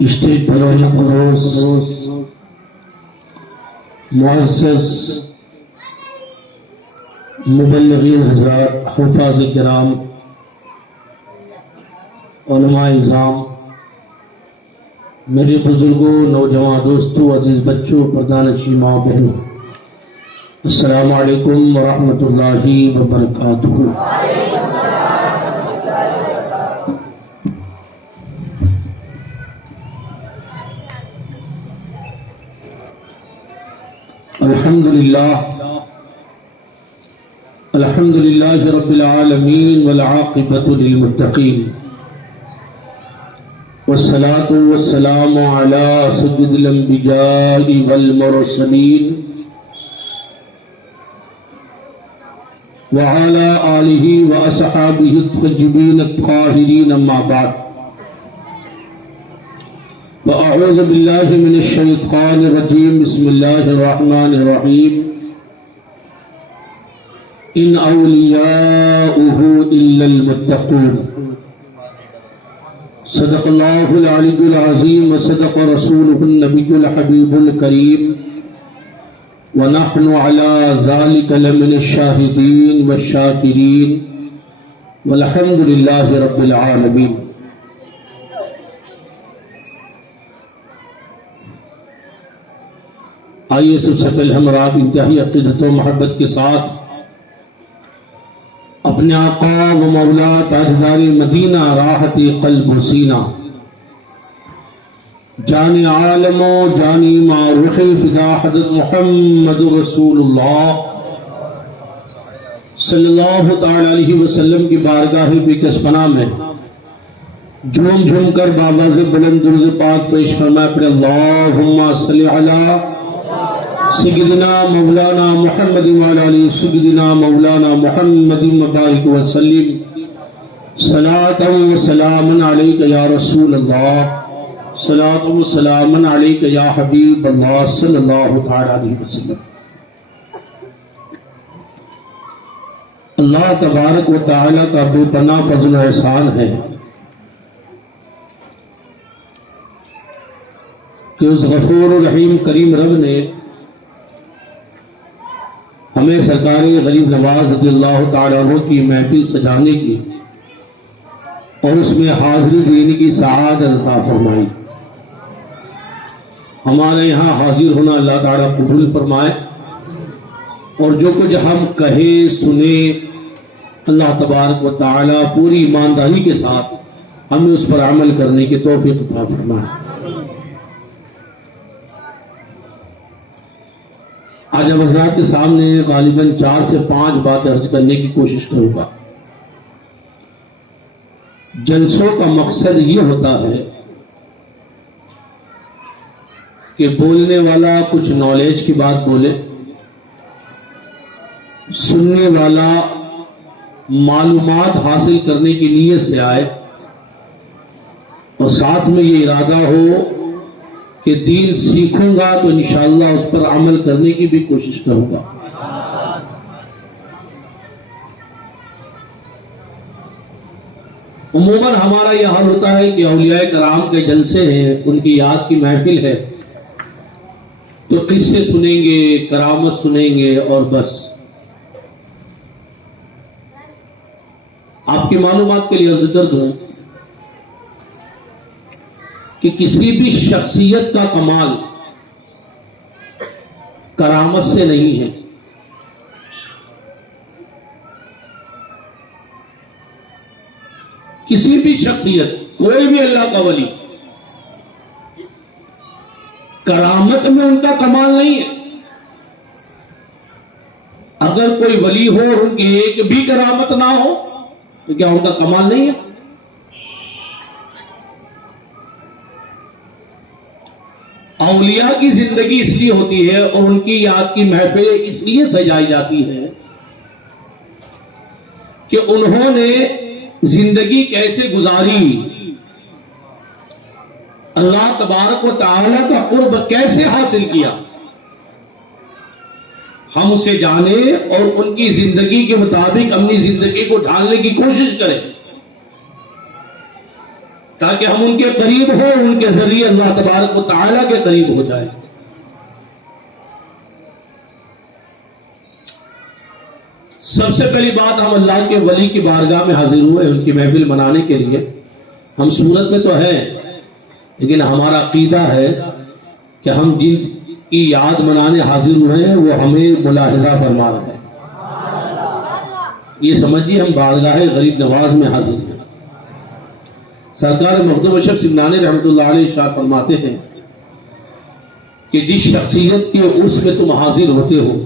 Stage پر روز معزز مبلغین حضرات، حفاظ کرام، علماء اعظام، میرے بزرگوں، نوجوان دوستوں، عزیز بچوں، پردانشی ماں بہنوں، السلام علیکم ورحمۃ اللہ وبرکاتہ۔ الحمد للہ رب العالمین والعاقبۃ للمتقین، والصلاة والسلام علی سید الانبیاء والمرسلین وعلی آلہ واصحابہ الطیبین الطاہرین، اما بعد فاعوذ باللہ من الشیطان الرجیم، بسم اللہ الرحمن الرحیم، ان اولیاؤہ الا المتقون، صدق اللہ العلی العظیم وصدق رسولہ النبی الحبیب الکریم، ونحن علی ذلک لمن الشاہدین والشاکرین، والحمد للہ رب العالمین۔ آئیے سب سے پہلے ہم آپ انتہائی عقیدت و محبت کے ساتھ اپنے آقا و مولا تاجدار مدینہ، راحت قلب و سینہ، جان عالم و جانی معروف فدا حضرت محمد رسول اللہ صلی اللہ تعالی علیہ وسلم کی بارگاہ بیکس پناہ میں جھوم جھوم کر باواز بلند درود پاک پیش فرمائے پڑھے، اللہم صلی علی سیدنا مولانا محمد وعلی آلہ سیدنا مولانا محمد مبارک وسلم، صلاۃ و سلام علیک یا رسول اللہ، صلاۃ و سلام علیک یا حبیب اللہ صلی اللہ تعالی علیہ وسلم۔ اللہ تبارک و تعالی کا بے پناہ فضل و احسان ہے کہ اس غفور الرحیم کریم رب نے ہمیں سرکار غریب نواز رضی اللہ تعالیٰ عنہ کی محفل سجانے کی اور اس میں حاضری دینے کی سعادت عطا فرمائی۔ ہمارے یہاں حاضر ہونا اللہ تعالیٰ قبول فرمائے، اور جو کچھ ہم کہیں سنیں اللہ تبارک و تعالیٰ پوری ایمانداری کے ساتھ ہمیں اس پر عمل کرنے کی توفیق عطا فرمائے۔ آج ہم حضرات کے سامنے غالباً 4 سے 5 باتیں عرض کرنے کی کوشش کروں گا۔ جلسوں کا مقصد یہ ہوتا ہے کہ بولنے والا کچھ نالج کی بات بولے، سننے والا معلومات حاصل کرنے کی نیت سے آئے، اور ساتھ میں یہ ارادہ ہو کہ دین سیکھوں گا تو انشاءاللہ اس پر عمل کرنے کی بھی کوشش کروں گا۔ عموماً ہمارا یہ حال ہوتا ہے کہ اولیاء کرام کے جلسے ہیں، ان کی یاد کی محفل ہے، تو قصے سنیں گے، کرامت سنیں گے، اور بس۔ آپ کی معلومات کے لیے ذکر دوں کہ کسی بھی شخصیت کا کمال کرامت سے نہیں ہے۔ کسی بھی شخصیت، کوئی بھی اللہ کا ولی، کرامت میں ان کا کمال نہیں ہے۔ اگر کوئی ولی ہو اور ان کی ایک بھی کرامت نہ ہو تو کیا ان کا کمال نہیں ہے؟ اولیاء کی زندگی اس لیے ہوتی ہے اور ان کی یاد کی محفلیں اس لیے سجائی جاتی ہے کہ انہوں نے زندگی کیسے گزاری، اللہ تبارک و تعالی کا قرب کیسے حاصل کیا، ہم اسے جانیں اور ان کی زندگی کے مطابق اپنی زندگی کو ڈھالنے کی کوشش کریں۔ تاکہ ہم ان کے قریب ہوں، ان کے ذریعے اللہ تبارک و تعالیٰ کے قریب ہو جائے۔ سب سے پہلی بات، ہم اللہ کے ولی کی بارگاہ میں حاضر ہوئے ان کی محفل منانے کے لیے۔ ہم صورت میں تو ہیں، لیکن ہمارا عقیدہ ہے کہ ہم جن کی یاد منانے حاضر ہوئے ہیں وہ ہمیں ملاحظہ فرما رہے ہیں۔ یہ سمجھیے ہم بارگاہ غریب نواز میں حاضر ہیں۔ سرکار مخدوم اشرف سمنانی رحمۃ اللہ علیہ ارشاد فرماتے ہیں کہ جس شخصیت کے عرس میں تم حاضر ہوتے ہو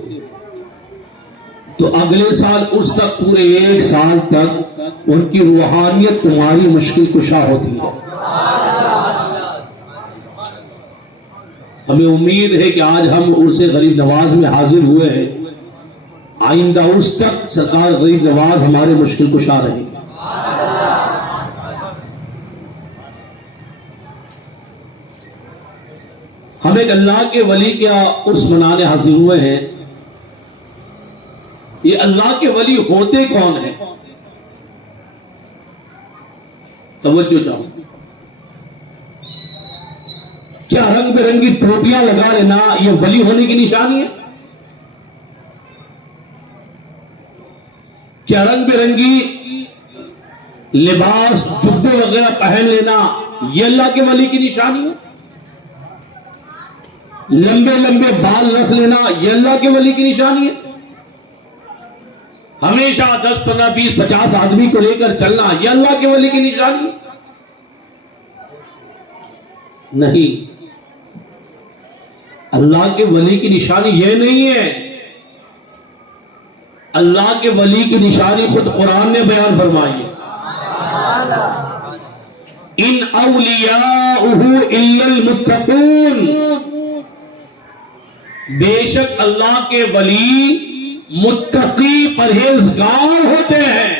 تو اگلے سال عرس تک پورے 1 سال تک ان کی روحانیت تمہاری مشکل کشا ہوتی ہے۔ ہمیں امید ہے کہ آج ہم عرس غریب نواز میں حاضر ہوئے ہیں، آئندہ عرس تک سرکار غریب نواز ہمارے مشکل کشا رہے گا۔ ہم ایک اللہ کے ولی کا عرس منانے حاضر ہوئے ہیں۔ یہ اللہ کے ولی ہوتے کون ہیں؟ توجہ چاہوں، کیا رنگ برنگی ٹوپیاں لگا لینا یہ ولی ہونے کی نشانی ہے؟ کیا رنگ برنگی لباس جبے وغیرہ پہن لینا یہ اللہ کے ولی کی نشانی ہے؟ لمبے لمبے بال رکھ لینا یہ اللہ کے ولی کی نشانی ہے؟ ہمیشہ 10 15 20 50 آدمی کو لے کر چلنا یہ اللہ کے ولی کی نشانی ہے؟ نہیں، اللہ کے ولی کی نشانی یہ نہیں ہے۔ اللہ کے ولی کی نشانی خود قرآن نے بیان فرمائی ہے۔ ان اولیاؤہ الا المتقون، بے شک اللہ کے ولی متقی پرہیزگار ہوتے ہیں۔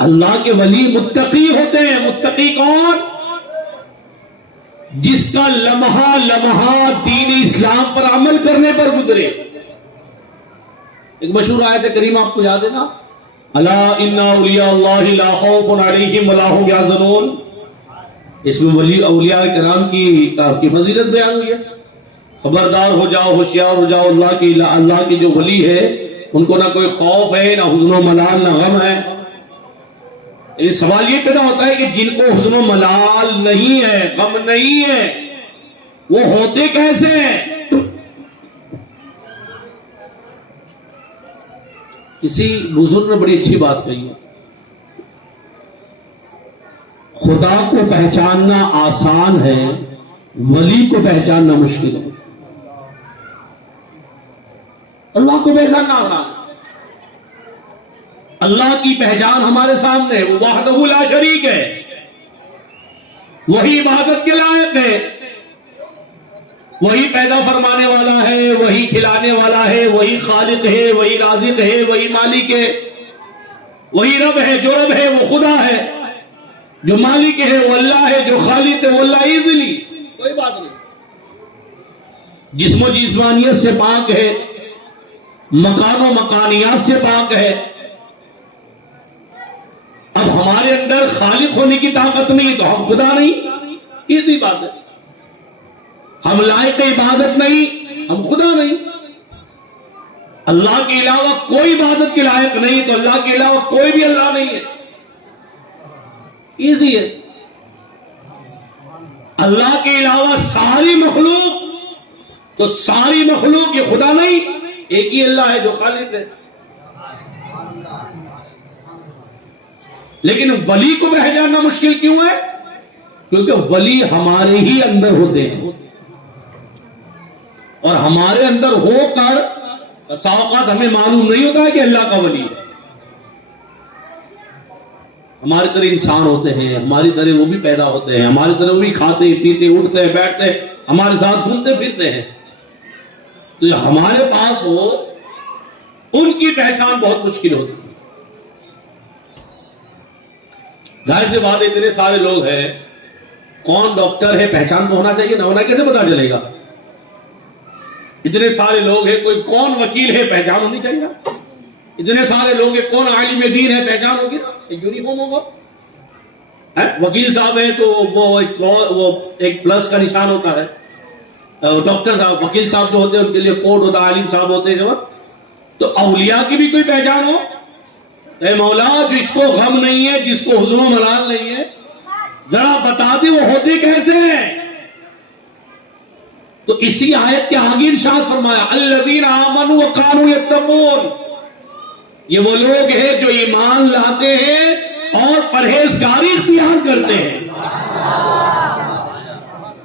اللہ کے ولی متقی ہوتے ہیں۔ متقی کون؟ جس کا لمحہ لمحہ دین اسلام پر عمل کرنے پر گزرے۔ ایک مشہور آیت کریمہ آپ کو یاد ہے نا، الا ان اولیاء اللہ لا خوف علیہم ولا هم یحزنون۔ اس میں ولی اولیاء کرام کی فضیلت بیان ہوئی ہے۔ خبردار ہو جاؤ، ہوشیار ہو جاؤ، اللہ کی جو ولی ہے ان کو نہ کوئی خوف ہے، نہ حزن و ملال، نہ غم ہے۔ سوال یہ پیدا ہوتا ہے کہ جن کو حزن و ملال نہیں ہے، غم نہیں ہے، وہ ہوتے کیسے ہیں؟ کسی بزرگ نے بڑی اچھی بات کہی ہے، خدا کو پہچاننا آسان ہے، ولی کو پہچاننا مشکل ہے۔ اللہ کو پہچاننا آسان ہے، اللہ کی پہچان ہمارے سامنے، وہ وحدہ لا شریک ہے، وہی عبادت کے لائق ہے، وہی پیدا فرمانے والا ہے، وہی کھلانے والا ہے، وہی خالق ہے، وہی رازق ہے، وہی مالک ہے، وہی رب ہے، جو رب ہے وہ خدا ہے، جو مالک ہے وہ اللہ ہے، جو خالق ہے وہ اللہ ایزلی، کوئی بات نہیں۔ جسم و جسمانیت سے پاک ہے، مکان و مکانیات سے پاک ہے۔ اب ہمارے اندر خالق ہونے کی طاقت نہیں تو ہم خدا نہیں، ایسی بات ہے۔ ہم لائق عبادت نہیں، ہم خدا نہیں۔ اللہ کے علاوہ کوئی عبادت کے لائق نہیں تو اللہ کے علاوہ کوئی بھی اللہ نہیں ہے، ایزی ہے۔ اللہ کے علاوہ ساری مخلوق، تو ساری مخلوق یہ خدا نہیں، ایک ہی اللہ ہے جو خالق ہے۔ لیکن ولی کو پہچاننا مشکل کیوں ہے؟ کیونکہ ولی ہمارے ہی اندر ہوتے ہیں، اور ہمارے اندر ہو کر بسا اوقات ہمیں معلوم نہیں ہوتا ہے کہ اللہ کا ولی ہے۔ ہماری طرح انسان ہوتے ہیں، ہماری طرح وہ بھی پیدا ہوتے ہیں، ہماری طرح وہ بھی کھاتے پیتے اٹھتے بیٹھتے ہمارے ساتھ گھومتے پھرتے ہیں، تو یہ ہمارے پاس ہو ان کی پہچان بہت مشکل ہوتی ہے۔ ظاہر سی بات، اتنے سارے لوگ ہیں، کون ڈاکٹر ہے پہچان تو ہونا چاہیے، نہ ہونا کیسے پتا چلے گا؟ اتنے سارے لوگ ہیں، کوئی کون وکیل ہے پہچان ہونی چاہیے۔ اتنے سارے لوگ ہیں، کون عالم دین ہے پہچان ہوگی؟ ایک یونیفارم ہوگا. وکیل صاحب ہیں تو وہ ایک پلس کا نشان ہوتا ہے. ڈاکٹر صاحب، وکیل صاحب جو ہوتے ہیں ان کے لیے کوڈ ہوتا ہے، عالم صاحب ہوتے ہیں جب. تو اولیاء کی بھی کوئی پہچان ہو؟ اے مولا جس کو غم نہیں ہے، جس کو حزن و ملال نہیں ہے، ذرا بتا دے وہ ہوتے کیسے ہیں. تو اسی آیت کے آگے ارشاد فرمایا الذین آمنوا وکانوا یتقون، یہ وہ لوگ ہیں جو ایمان لاتے ہیں اور پرہیزگاری اختیار کرتے ہیں.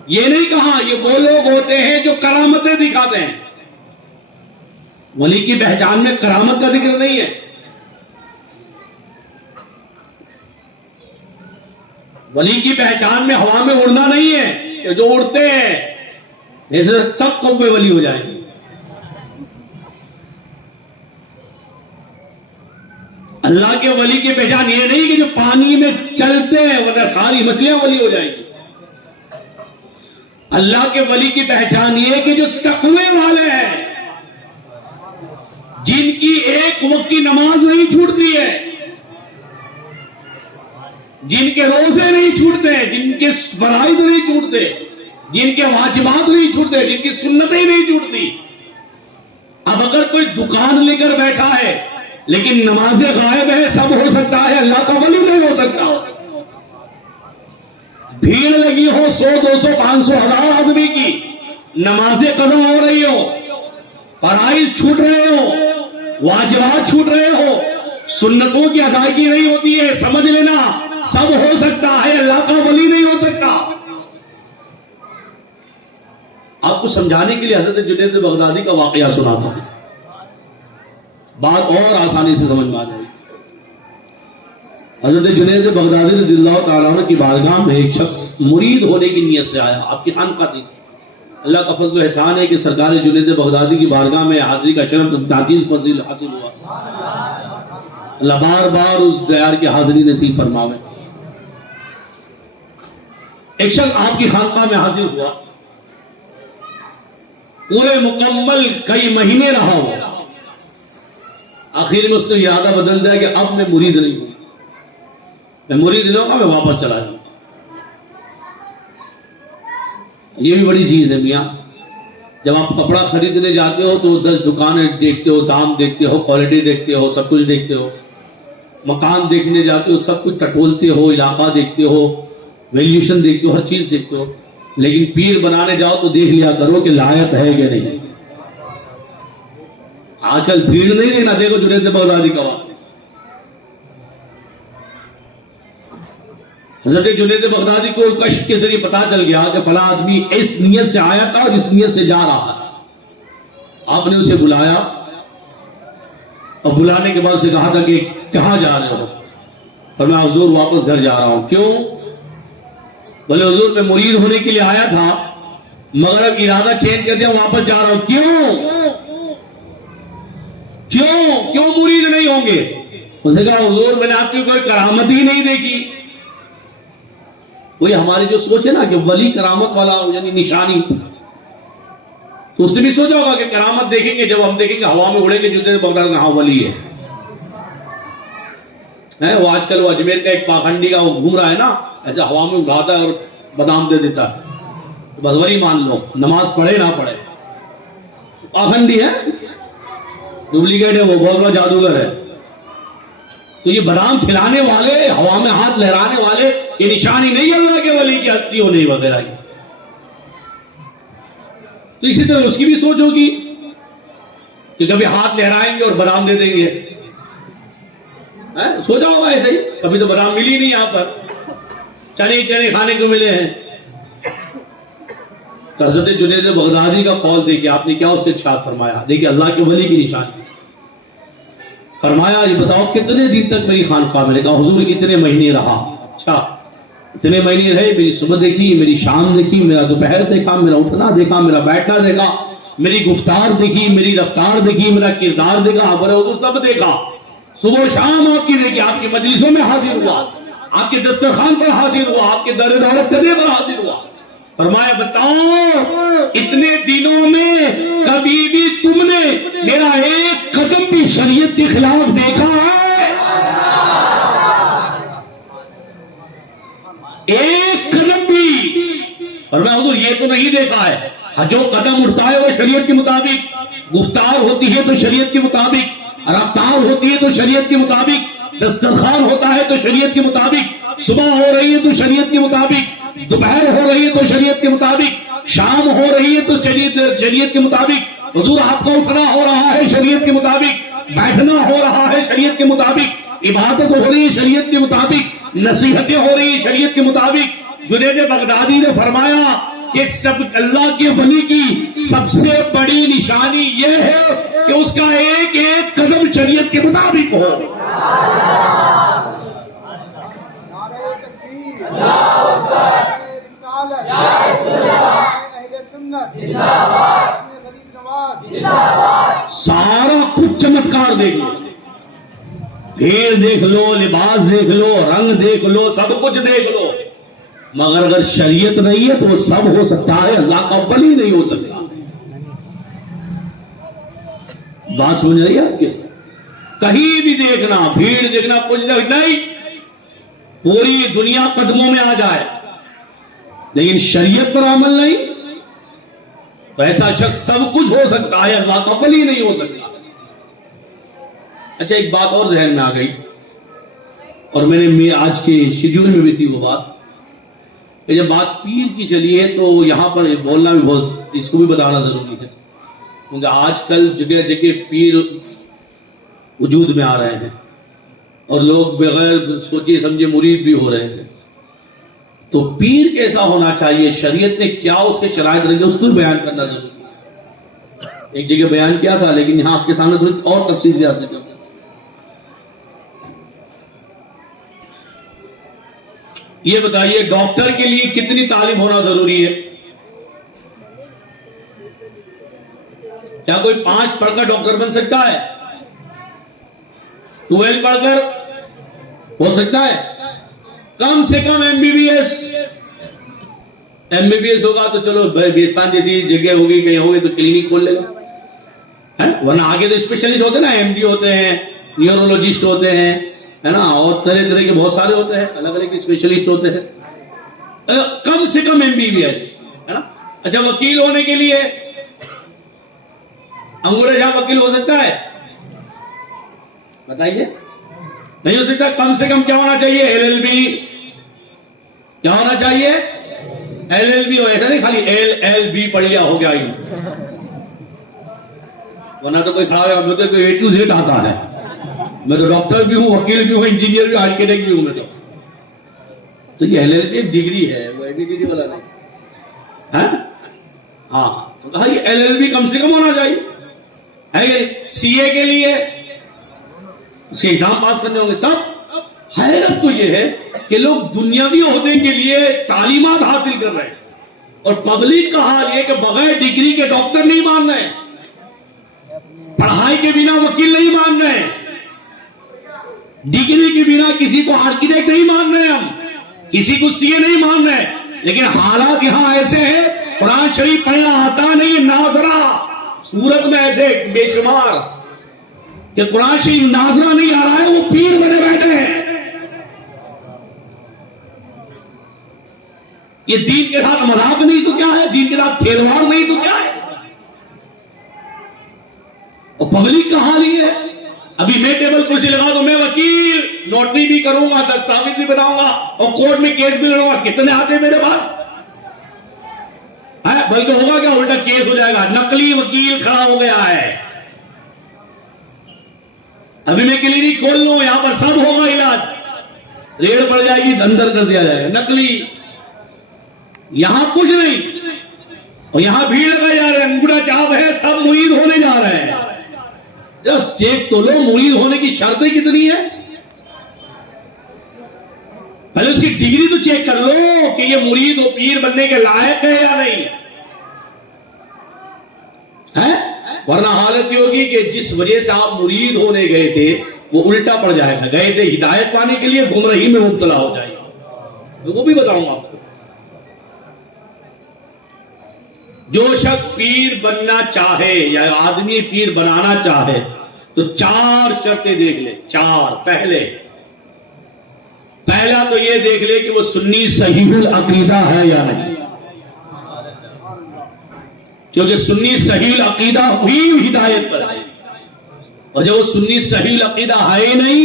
یہ نہیں کہا یہ وہ لوگ ہوتے ہیں جو کرامتیں دکھاتے ہیں. ولی کی پہچان میں کرامت کا ذکر نہیں ہے. ولی کی پہچان میں ہوا میں اڑنا نہیں ہے کہ جو اڑتے ہیں ایسے سب قوم پہ ولی ہو جائیں گے. اللہ کے ولی کی پہچان یہ نہیں کہ جو پانی میں چلتے ہیں ورنہ ساری مچھلیاں ولی ہو جائیں گی. اللہ کے ولی کی پہچان یہ ہے کہ جو تقوی والے ہیں، جن کی ایک وقت کی نماز نہیں چھوٹتی ہے، جن کے روزے نہیں چھوٹتے، جن کے فرائض نہیں چھوٹتے، جن کے واجبات نہیں چھوٹتے، جن کی سنتیں نہیں چھوٹتی. اب اگر کوئی دکان لے کر بیٹھا ہے لیکن نماز غائب ہے، سب ہو سکتا ہے، اللہ کا ولی نہیں ہو سکتا. بھیڑ لگی ہو 100 200 500 1000 آدمی کی، نمازیں قضا ہو رہی ہو، فرائض چھوٹ رہے ہو، واجبات چھوٹ رہے ہو، سنتوں کی ادائیگی نہیں ہوتی ہے، سمجھ لینا سب ہو سکتا ہے، اللہ کا ولی نہیں ہو سکتا. آپ کو سمجھانے کے لیے حضرت جنید بغدادی کا واقعہ سناتا ہوں، بات اور آسانی سے سمجھ میں آ جائے گی. حضرت جنید بغدادی رضی اللہ تعالیٰ عنہ کی بارگاہ میں ایک شخص مرید ہونے کی نیت سے آیا. آپ کی خانقاہ تھی. اللہ کا فضل و احسان ہے کہ سرکار جنید بغدادی کی بارگاہ میں حاضری کا شرف 33 فضیل حاصل ہوا. اللہ بار بار اس دیار کی حاضری نصیب فرماوے. ایک شخص آپ کی خانقاہ میں حاضر ہوا، پورے مکمل کئی مہینے رہا ہوا. آخر میں اس نے ارادہ بدل دیا کہ اب میں مرید نہیں ہوں، میں مرید نہیں ہوں گا، میں واپس چلا جاؤں. یہ بھی بڑی چیز ہے میاں. جب آپ کپڑا خریدنے جاتے ہو تو 10 دکانیں دیکھتے ہو، دام دیکھتے ہو، کوالٹی دیکھتے ہو، سب کچھ دیکھتے ہو. مکان دیکھنے جاتے ہو، سب کچھ ٹٹولتے ہو، علاقہ دیکھتے ہو، ویلیوشن دیکھتے ہو، ہر چیز دیکھتے ہو. لیکن پیر بنانے جاؤ تو دیکھ لیا کرو کہ لائق ہے کہ نہیں. آج کل بھیڑ نہیں دینا. دیکھو جنید بغدادی کا واقعہ. حضرت جنید بغدادی کو کشف کے ذریعے پتا چل گیا کہ فلاں آدمی اس نیت سے آیا تھا اور اس نیت سے جا رہا تھا. آپ نے اسے بلایا اور بلانے کے بعد اسے کہا تھا کہ کہاں جا رہے ہو؟ اور میں حضور واپس گھر جا رہا ہوں. کیوں؟ بولے حضور میں مرید ہونے کے لیے آیا تھا مگر اب ارادہ چینج کر دیا، واپس جا رہا ہوں. کیوں مرید نہیں ہوں گے؟ اس نے کہا حضور میں نے آپ کی کوئی کرامت ہی نہیں دیکھی. وہی ہماری جو سوچ ہے نا کہ ولی کرامت والا یعنی نشانی، تو اس نے بھی سوچا ہوگا کہ کرامت دیکھیں گے، جب ہم دیکھیں گے ہوا میں اڑیں گے جنید بغدادی ہاں ولی ہے. وہ آج کل وہ اجمیر کا ایک پاکھنڈی کا وہ گھوم رہا ہے نا، ایسا ہوا میں اڑاتا ہے اور بادام دے دیتا ہے، بس ولی مان لو، نماز پڑھے نہ پڑھے. پاکھنڈی ہے، ڈپلیکیٹ ہے، وہ بہت بڑا جادوگر ہے. تو یہ بادام کھلانے والے، ہوا میں ہاتھ لہرانے والے، یہ نشانی نہیں اللہ کے ولی کی ہستی ہو نہیں وغیرہ کی. تو اسی طرح اس کی بھی سوچ ہوگی کہ کبھی ہاتھ لہرائیں گے اور بادام دے دیں گے. سوچا ہوگا ایسے ہی. کبھی تو بادام ملی نہیں یہاں پر، چنے کھانے کو ملے ہیں. تو حضرت جنید بغدادی کا قول دیکھیے آپ نے کیا اس سے ارشاد فرمایا. دیکھیے اللہ کے ولی کی نشانی فرمایا یہ بتاؤ کتنے دن تک میری خانقاہ میں. نے کہا حضور کتنے مہینے رہا. اچھا اتنے مہینے رہے. میری صبح دیکھی، میری شام دیکھی، میرا دوپہر دیکھا، میرا اٹھنا دیکھا، میرا بیٹھنا دیکھا، میری گفتار دیکھی، میری رفتار دیکھی، میرا کردار دیکھا. بڑے حضور سب دیکھا. صبح و شام آپ کی دیکھی، آپ کی مجلسوں میں حاضر ہوا، آپ کے دسترخوان پر حاضر ہوا، آپ کے در دولت قدے پر حاضر ہوا. فرمایا بتاؤ اتنے دنوں میں کبھی بھی تم نے میرا ایک قدم بھی شریعت کے خلاف دیکھا ہے؟ ایک قدم بھی؟ فرمایا حضور یہ تو نہیں دیکھا ہے. جو قدم اٹھتا ہے وہ شریعت کے مطابق، گفتار ہوتی ہے تو شریعت کے مطابق، رفتار ہوتی ہے تو شریعت کے مطابق، دسترخوان ہوتا ہے تو شریعت کے مطابق، صبح ہو رہی ہے تو شریعت کے مطابق، دوپہر ہو رہی ہے تو شریعت کے مطابق، شام ہو رہی ہے تو شریعت کے مطابق، حضور آپ کا اٹھنا ہو رہا ہے شریعت کے مطابق، بیٹھنا ہو رہا ہے شریعت کے مطابق، عبادت ہو رہی ہے شریعت کے مطابق، نصیحتیں ہو رہی ہیں شریعت کے مطابق. جنید بغدادی نے فرمایا کہ سب اللہ کے ولی کی سب سے بڑی نشانی یہ ہے کہ اس کا ایک ایک قدم شریعت کے مطابق ہو. سارا کچھ چمتکار دیکھ لو، بھیڑ دیکھ لو، لباس دیکھ لو، رنگ دیکھ لو، سب کچھ دیکھ لو، مگر اگر شریعت نہیں ہے تو وہ سب ہو سکتا ہے، اللہ کا ولی نہیں ہو سکتا. بات سمجھ رہی ہے آپ کے؟ کہیں بھی دیکھنا، بھیڑ دیکھنا، کچھ نہیں، پوری دنیا قدموں میں آ جائے لیکن شریعت پر عمل نہیں تو ایسا شخص سب کچھ ہو سکتا ہے، اللہ کا ولی نہیں ہو سکتا. اچھا ایک بات اور ذہن میں آ گئی اور میں نے آج کے شیڈیول میں بھی تھی وہ بات، جب بات پیر کی چلی ہے تو یہاں پر بولنا بھی بہت، اس کو بھی بتانا ضروری ہے کیونکہ آج کل جگہ جگہ پیر وجود میں آ رہے ہیں اور لوگ بغیر سوچے سمجھے مرید بھی ہو رہے ہیں. تو پیر کیسا ہونا چاہیے، شریعت نے کیا اس کے شرائط رکھے، اس کو بھی بیان کرنا ضروری ہے. ایک جگہ بیان کیا تھا لیکن یہاں آپ کے سامنے تھوڑی اور تفصیل سے آپ سے یہ بتائیے ڈاکٹر کے لیے کتنی تعلیم ہونا ضروری ہے؟ کیا کوئی 5 پڑھ کر ڈاکٹر بن سکتا ہے؟ 12 پڑھ کر ہو سکتا ہے؟ کم سے کم MBBS ہوگا تو چلو بیستان جیسی جگہ ہوگی، کہیں ہوگی تو کلینک کھول لے گا، ورنہ آگے تو اسپیشلسٹ ہوتے ہیں نا، MD ہوتے ہیں، نیورولوجسٹ ہوتے ہیں، ہے نا، اور طرح طرح کے بہت سارے ہوتے ہیں، الگ الگ اسپیشلسٹ ہوتے ہیں. کم سے کم MBBS ہے نا. اچھا وکیل ہونے کے لیے انگوٹھا چھاپ وکیل ہو سکتا ہے؟ بتائیے نہیں ہو سکتا. کم سے کم کیا ہونا چاہیے؟ LLB. کیا ہونا چاہیے؟ LLB ہو، ایسا نہیں خالی LLB پڑھ لیا ہو گیا ہی، ورنہ تو کوئی کھڑا ہوا مجھے تو A to Z آتا ہے. میں تو ڈاکٹر بھی ہوں، وکیل بھی ہوں، انجینئر بھی، آرکیٹیکٹ بھی ہوں میں تو یہ LLB ایک ڈگری ہے، وہ ڈگری والا نہیں ہے. ہاں تو کہا یہ LLB کم سے کم ہونا چاہیے ہے. CA کے لیے اس کے ایگزام پاس کرنے ہوں گے سب. حیرت تو یہ ہے کہ لوگ دنیاوی عہدے کے لیے تعلیمات حاصل کر رہے ہیں اور پبلک کا حال یہ کہ بغیر ڈگری کے ڈاکٹر نہیں مان رہے، پڑھائی کے بنا وکیل نہیں مان رہے، ڈگری کے بنا کسی کو آرکیٹیکٹ نہیں مان رہے، ہم کسی کو CA نہیں مان رہے. لیکن حالات یہاں ایسے ہیں قرآن شریف پڑھنا آتا نہیں، ناظرہ سورت میں ایسے بے شمار کہ قرآن شریف ناظرہ نہیں آ رہا ہے، وہ پیر بنے بیٹھے ہیں. یہ دین کے ساتھ مذاق نہیں تو کیا ہے، دین کے ساتھ کھیلواڑ نہیں تو کیا ہے. اور پبلک کا حال یہ ہے. ابھی میں ٹیبل کرسی لگا دو، میں وکیل نوٹری بھی کروں گا، دستاویز بھی بناؤں گا اور کورٹ میں کیس بھی لڑوں گا. کتنے آتے ہیں میرے پاس؟ بلکہ ہوگا کیا، الٹا کیس ہو جائے گا، نقلی وکیل کھڑا ہو گیا ہے. ابھی میں کلینک کھول لوں، یہاں پر سب ہوگا علاج، ریڈ پڑ جائے گی، اندر کر دیا جائے گا، نقلی. یہاں کچھ نہیں اور یہاں بھیڑ لگائی جا رہے ہیں، انگوٹھا چھاپ ہے، سب مرید ہونے جا رہے ہیں. جب چیک تو لو مرید ہونے کی شرطیں کتنی ہے، پہلے اس کی ڈگری تو چیک کر لو کہ یہ مرید و پیر بننے کے لائق ہے یا نہیں ہے. ورنہ حالت یہ ہوگی کہ جس وجہ سے آپ مرید ہونے گئے تھے وہ الٹا پڑ جائے گا. گئے تھے ہدایت پانے کے لیے، گمراہی میں مبتلا ہو جائے گا. وہ بھی بتاؤں گا آپ کو. جو شخص پیر بننا چاہے یا آدمی پیر بنانا چاہے تو 4 شرطیں دیکھ لے. 4. پہلا تو یہ دیکھ لے کہ وہ سنی صحیح العقیدہ ہے یا نہیں، کیونکہ سنی صحیح العقیدہ ہوئی ہدایت پر ہے، اور جب وہ سنی صحیح العقیدہ ہے ہی نہیں،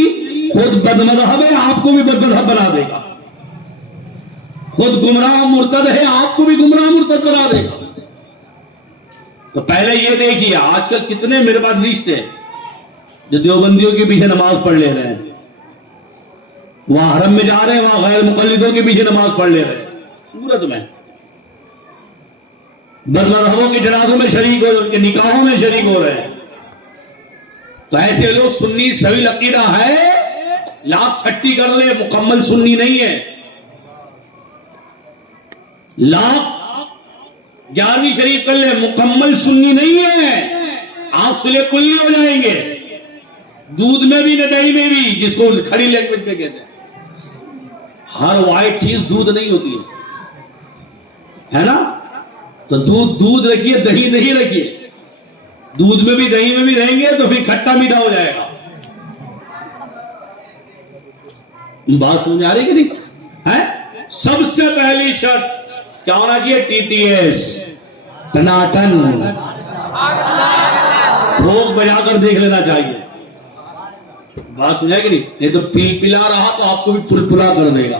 خود بدمذہب ہے، آپ کو بھی بدمذہب بنا دے گا. خود گمراہ مرتد ہے، آپ کو بھی گمراہ مرتد بنا دے گا. تو پہلے یہ دیکھیے، آج کل کتنے میرے پاس لسٹ ہے جو دیوبندیوں کے پیچھے نماز پڑھ لے رہے ہیں، وہاں حرم میں جا رہے ہیں، وہاں غیر مقلدوں کے پیچھے نماز پڑھ لے رہے ہیں، سورت میں بدمذہبوں کے جنازوں میں شریک ہو رہے ہیں، ان کے نکاحوں میں شریک ہو رہے ہیں. تو ایسے لوگ سنی صحیح عقیدہ ہے، لاکھ چھٹی کر لے، مکمل سنی نہیں ہے. لاکھ 11ویں شریف کر لے، مکمل سنی نہیں ہے. آپ سلے کلی ہو جائیں گے، دودھ میں بھی نہ دہی میں بھی، جس کو کھڑی لینگویج میں کہتے ہیں. ہر وائٹ چیز دودھ نہیں ہوتی ہے نا، تو دودھ رکھیے، دہی نہیں رکھیے. دودھ میں بھی دہی میں بھی رہیں گے تو پھر کھٹا میٹھا ہو جائے گا. بات سمجھ آ رہی کہ نہیں ہے؟ سب سے پہلی شرط کیا ہونا چاہیے؟ ٹی ٹی ایس، ٹناٹن، تھوک بجا کر دیکھ لینا چاہیے. بات سمجھائے کہ نہیں تو پل پلا رہا تو آپ کو بھی پل پلا کر دے گا.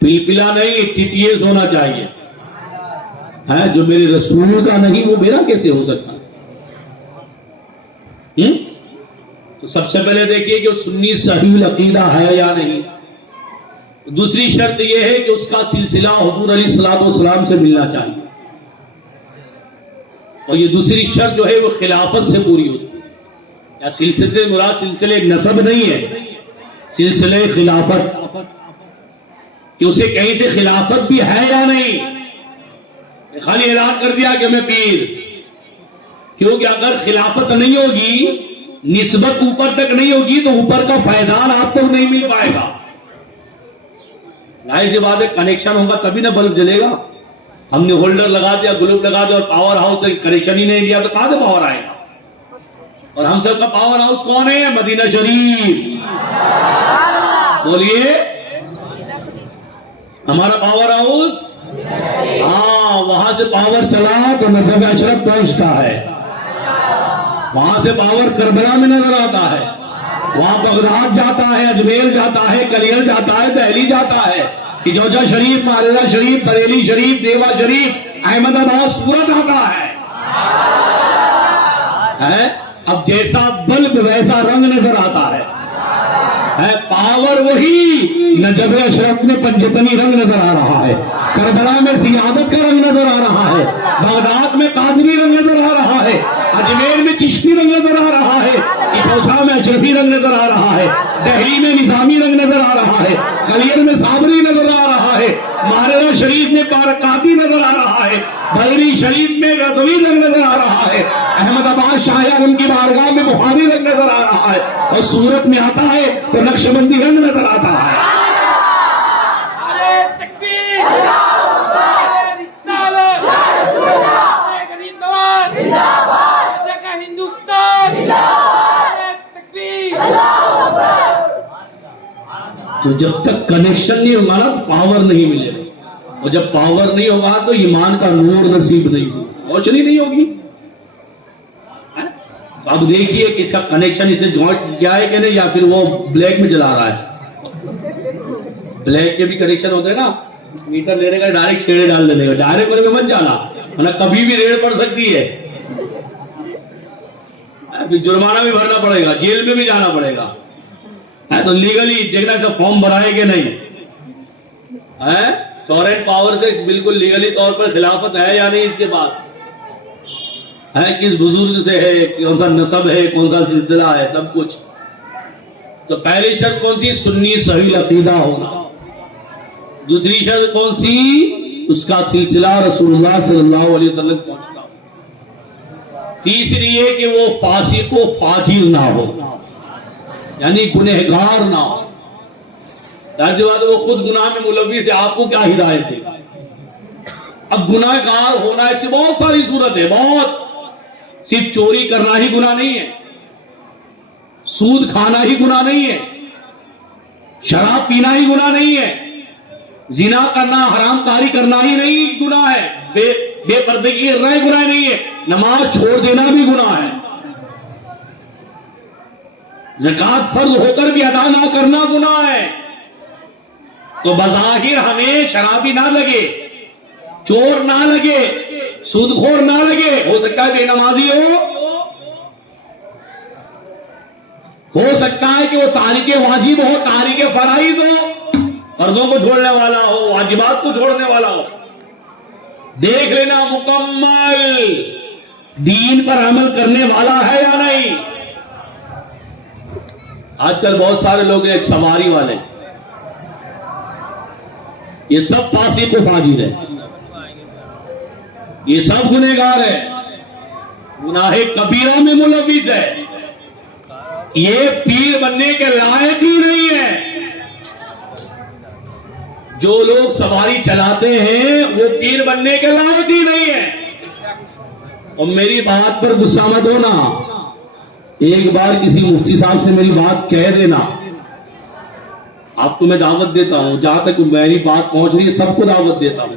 پل پلا نہیں، ٹی ٹی ایس ہونا چاہیے. ہے جو میرے رسول کا نہیں وہ میرا کیسے ہو سکتا؟ تو سب سے پہلے دیکھیے کہ وہ سنی صحیح العقیدہ ہے یا نہیں. دوسری شرط یہ ہے کہ اس کا سلسلہ حضور علیہ الصلوۃ والسلام سے ملنا چاہیے، اور یہ دوسری شرط جو ہے وہ خلافت سے پوری ہوتی ہے. یا سلسلے مراد سلسلے نسب نہیں ہے، سلسلے خلافت، کہ اسے کہیں سے خلافت بھی ہے یا نہیں. خالی اعلان کر دیا کہ میں پیر، کیونکہ اگر خلافت نہیں ہوگی، نسبت اوپر تک نہیں ہوگی تو اوپر کا فیضان آپ تک نہیں مل پائے گا. ظاہر سی بات ہے، کنیکشن ہوگا تبھی نہ بلب جلے گا. ہم نے ہولڈر لگا دیا، گلوب لگا دیا اور پاور ہاؤس سے کنیکشن ہی نہیں دیا تو کہاں سے پاور آئے گا؟ اور ہم سب کا پاور ہاؤس کون ہے؟ مدینہ شریف. بولیے، ہمارا پاور ہاؤس، ہاں، وہاں سے پاور چلا تو مذہب اشرف پہنچتا ہے، وہاں سے پاور کربلا میں نظر آتا ہے، وہاں بغداد جاتا ہے، اجمیر جاتا ہے، کلیل جاتا ہے، دہلی جاتا ہے، کہ جوجا شریف، مالدہ شریف، بریلی شریف، دیوا شریف، احمد آباد، سورت آتا ہے. اب جیسا بلب ویسا رنگ نظر آتا ہے. پاور وہی، نجف اشرف میں پنجتنی رنگ نظر آ رہا ہے، کربلا میں سیادت کا رنگ نظر آ رہا ہے، بغداد میں قادری رنگ نظر آ رہا ہے، اجمیر میں چشتی رنگ نظر آ رہا ہے، اسوسا میں اشرفی رنگ نظر آ رہا ہے، دہلی میں نظامی رنگ نظر آ رہا ہے، کلیل میں صابری نظر آ رہا ہے، مالدہ شریف میں بارکاتی نظر آ رہا ہے، بریلی شریف میں رضوی رنگ نظر آ رہا ہے، احمد آباد شاہ عالم کی بارگاہ میں بخاری رنگ نظر آ رہا ہے، اور سورت میں آتا ہے تو نقش بندی رنگ نظر آتا ہے. تو جب تک کنیکشن نہیں ہوگا نا پاور نہیں ملے گا، اور جب پاور نہیں ہوگا تو ایمان کا نور نصیب نہیں ہوگا، روشنی نہیں ہوگی. اب دیکھیے کہ اس کا کنیکشن اس سے جوائنٹ کیا ہے کہ نہیں، یا پھر وہ بلیک میں چلا رہا ہے. بلیک کے بھی کنیکشن ہوتے ہیں نا، میٹر لینے کا ڈائریکٹ کھیڑے ڈال دینے کا، ڈائریکٹ میں مت جانا ورنہ کبھی بھی ریڑ پڑ سکتی ہے، پھر جرمانہ بھی بھرنا پڑے گا، جیل میں بھی جانا پڑے گا. تو لیگلی دیکھنا تو فارم بھرائے کہ نہیں، ٹورنٹ پاور سے بالکل لیگلی طور پر خلافت ہے یا نہیں، اس کے بعد ہے کس بزرگ سے ہے، کون سا نسب ہے، کون سا سلسلہ ہے، سب کچھ. تو پہلی شرط کون سی؟ سنی صحیح عقیدہ ہونا. دوسری شرط کون سی؟ اس کا سلسلہ رسول اللہ صلی اللہ علیہ وسلم پہنچتا ہو. تیسری یہ کہ وہ فاسق و فاجر نہ ہو، یعنی گنہگار نہ ہو. ظاہر سی بات ہے وہ خود گناہ میں ملوث ہے، آپ کو کیا ہدایت دے گا؟ اب گناہ گار ہونا ہے کہ بہت ساری صورت ہے، بہت، صرف چوری کرنا ہی گناہ نہیں ہے، سود کھانا ہی گناہ نہیں ہے، شراب پینا ہی گناہ نہیں ہے، زنا کرنا، حرام کاری کرنا ہی نہیں گناہ ہے، بے پردگی کرنا ہی گناہ نہیں ہے، نماز چھوڑ دینا بھی گناہ ہے، زکوٰۃ فرض ہو کر بھی ادا نہ کرنا گناہ ہے۔ تو بظاہر ہمیں شرابی نہ لگے، چور نہ لگے، سود خور نہ لگے، ہو سکتا ہے بے نمازی ہو سکتا ہے کہ وہ تارک واجب ہو، تارک فرائض ہو، فرضوں کو چھوڑنے والا ہو، واجبات کو چھوڑنے والا ہو۔ دیکھ لینا مکمل دین پر عمل کرنے والا ہے یا نہیں۔ آج کل بہت سارے لوگ ایک سواری والے، یہ سب فاسق و فاجر ہے، یہ سب گنہگار ہے، گناہ کبیرہ میں ملوث ہے، یہ پیر بننے کے لائق ہی نہیں ہے۔ جو لوگ سواری چلاتے ہیں وہ پیر بننے کے لائق ہی نہیں ہے۔ اور میری بات پر غصہ مت ہونا، ایک بار کسی مفتی صاحب سے میری بات کہہ دینا، آپ کو میں دعوت دیتا ہوں، جہاں تک میری بات پہنچ رہی ہے سب کو دعوت دیتا ہوں،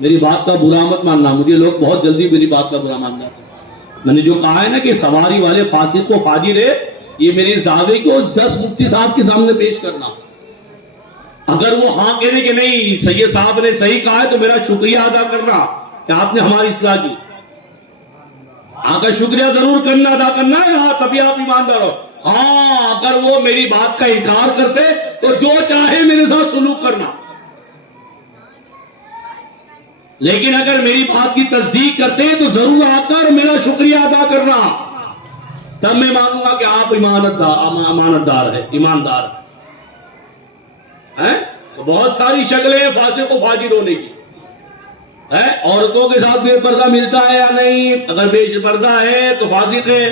میری بات کا برا مت ماننا، مجھے لوگ بہت جلدی میری بات کا برا مان جاتے ہیں۔ میں نے جو کہا ہے نا کہ سواری والے فاسق و فاجر ہے، یہ میری اس دعوے کو 10 مفتی صاحب کے سامنے پیش کرنا، اگر وہ ہاں کہنے کہ نہیں سید صاحب نے صحیح کہا ہے تو میرا شکریہ ادا کرنا کہ آپ نے ہماری اصلاح کی، آپ کا شکریہ ضرور کرنا، ادا کرنا ہے، ہاں تبھی آپ ایماندار ہو۔ ہاں اگر وہ میری بات کا انکار کرتے تو جو چاہے میرے ساتھ سلوک کرنا، لیکن اگر میری بات کی تصدیق کرتے تو ضرور آ کر میرا شکریہ ادا کرنا، تب میں مانوں گا کہ آپ امانتدار ہے، ایماندار ہے۔ تو بہت ساری شکلیں ہیں فاسق و فاجر ہونے کی، عورتوں کے ساتھ بے پردہ ملتا ہے یا نہیں، اگر بے پردہ ہے تو فاسق ہے،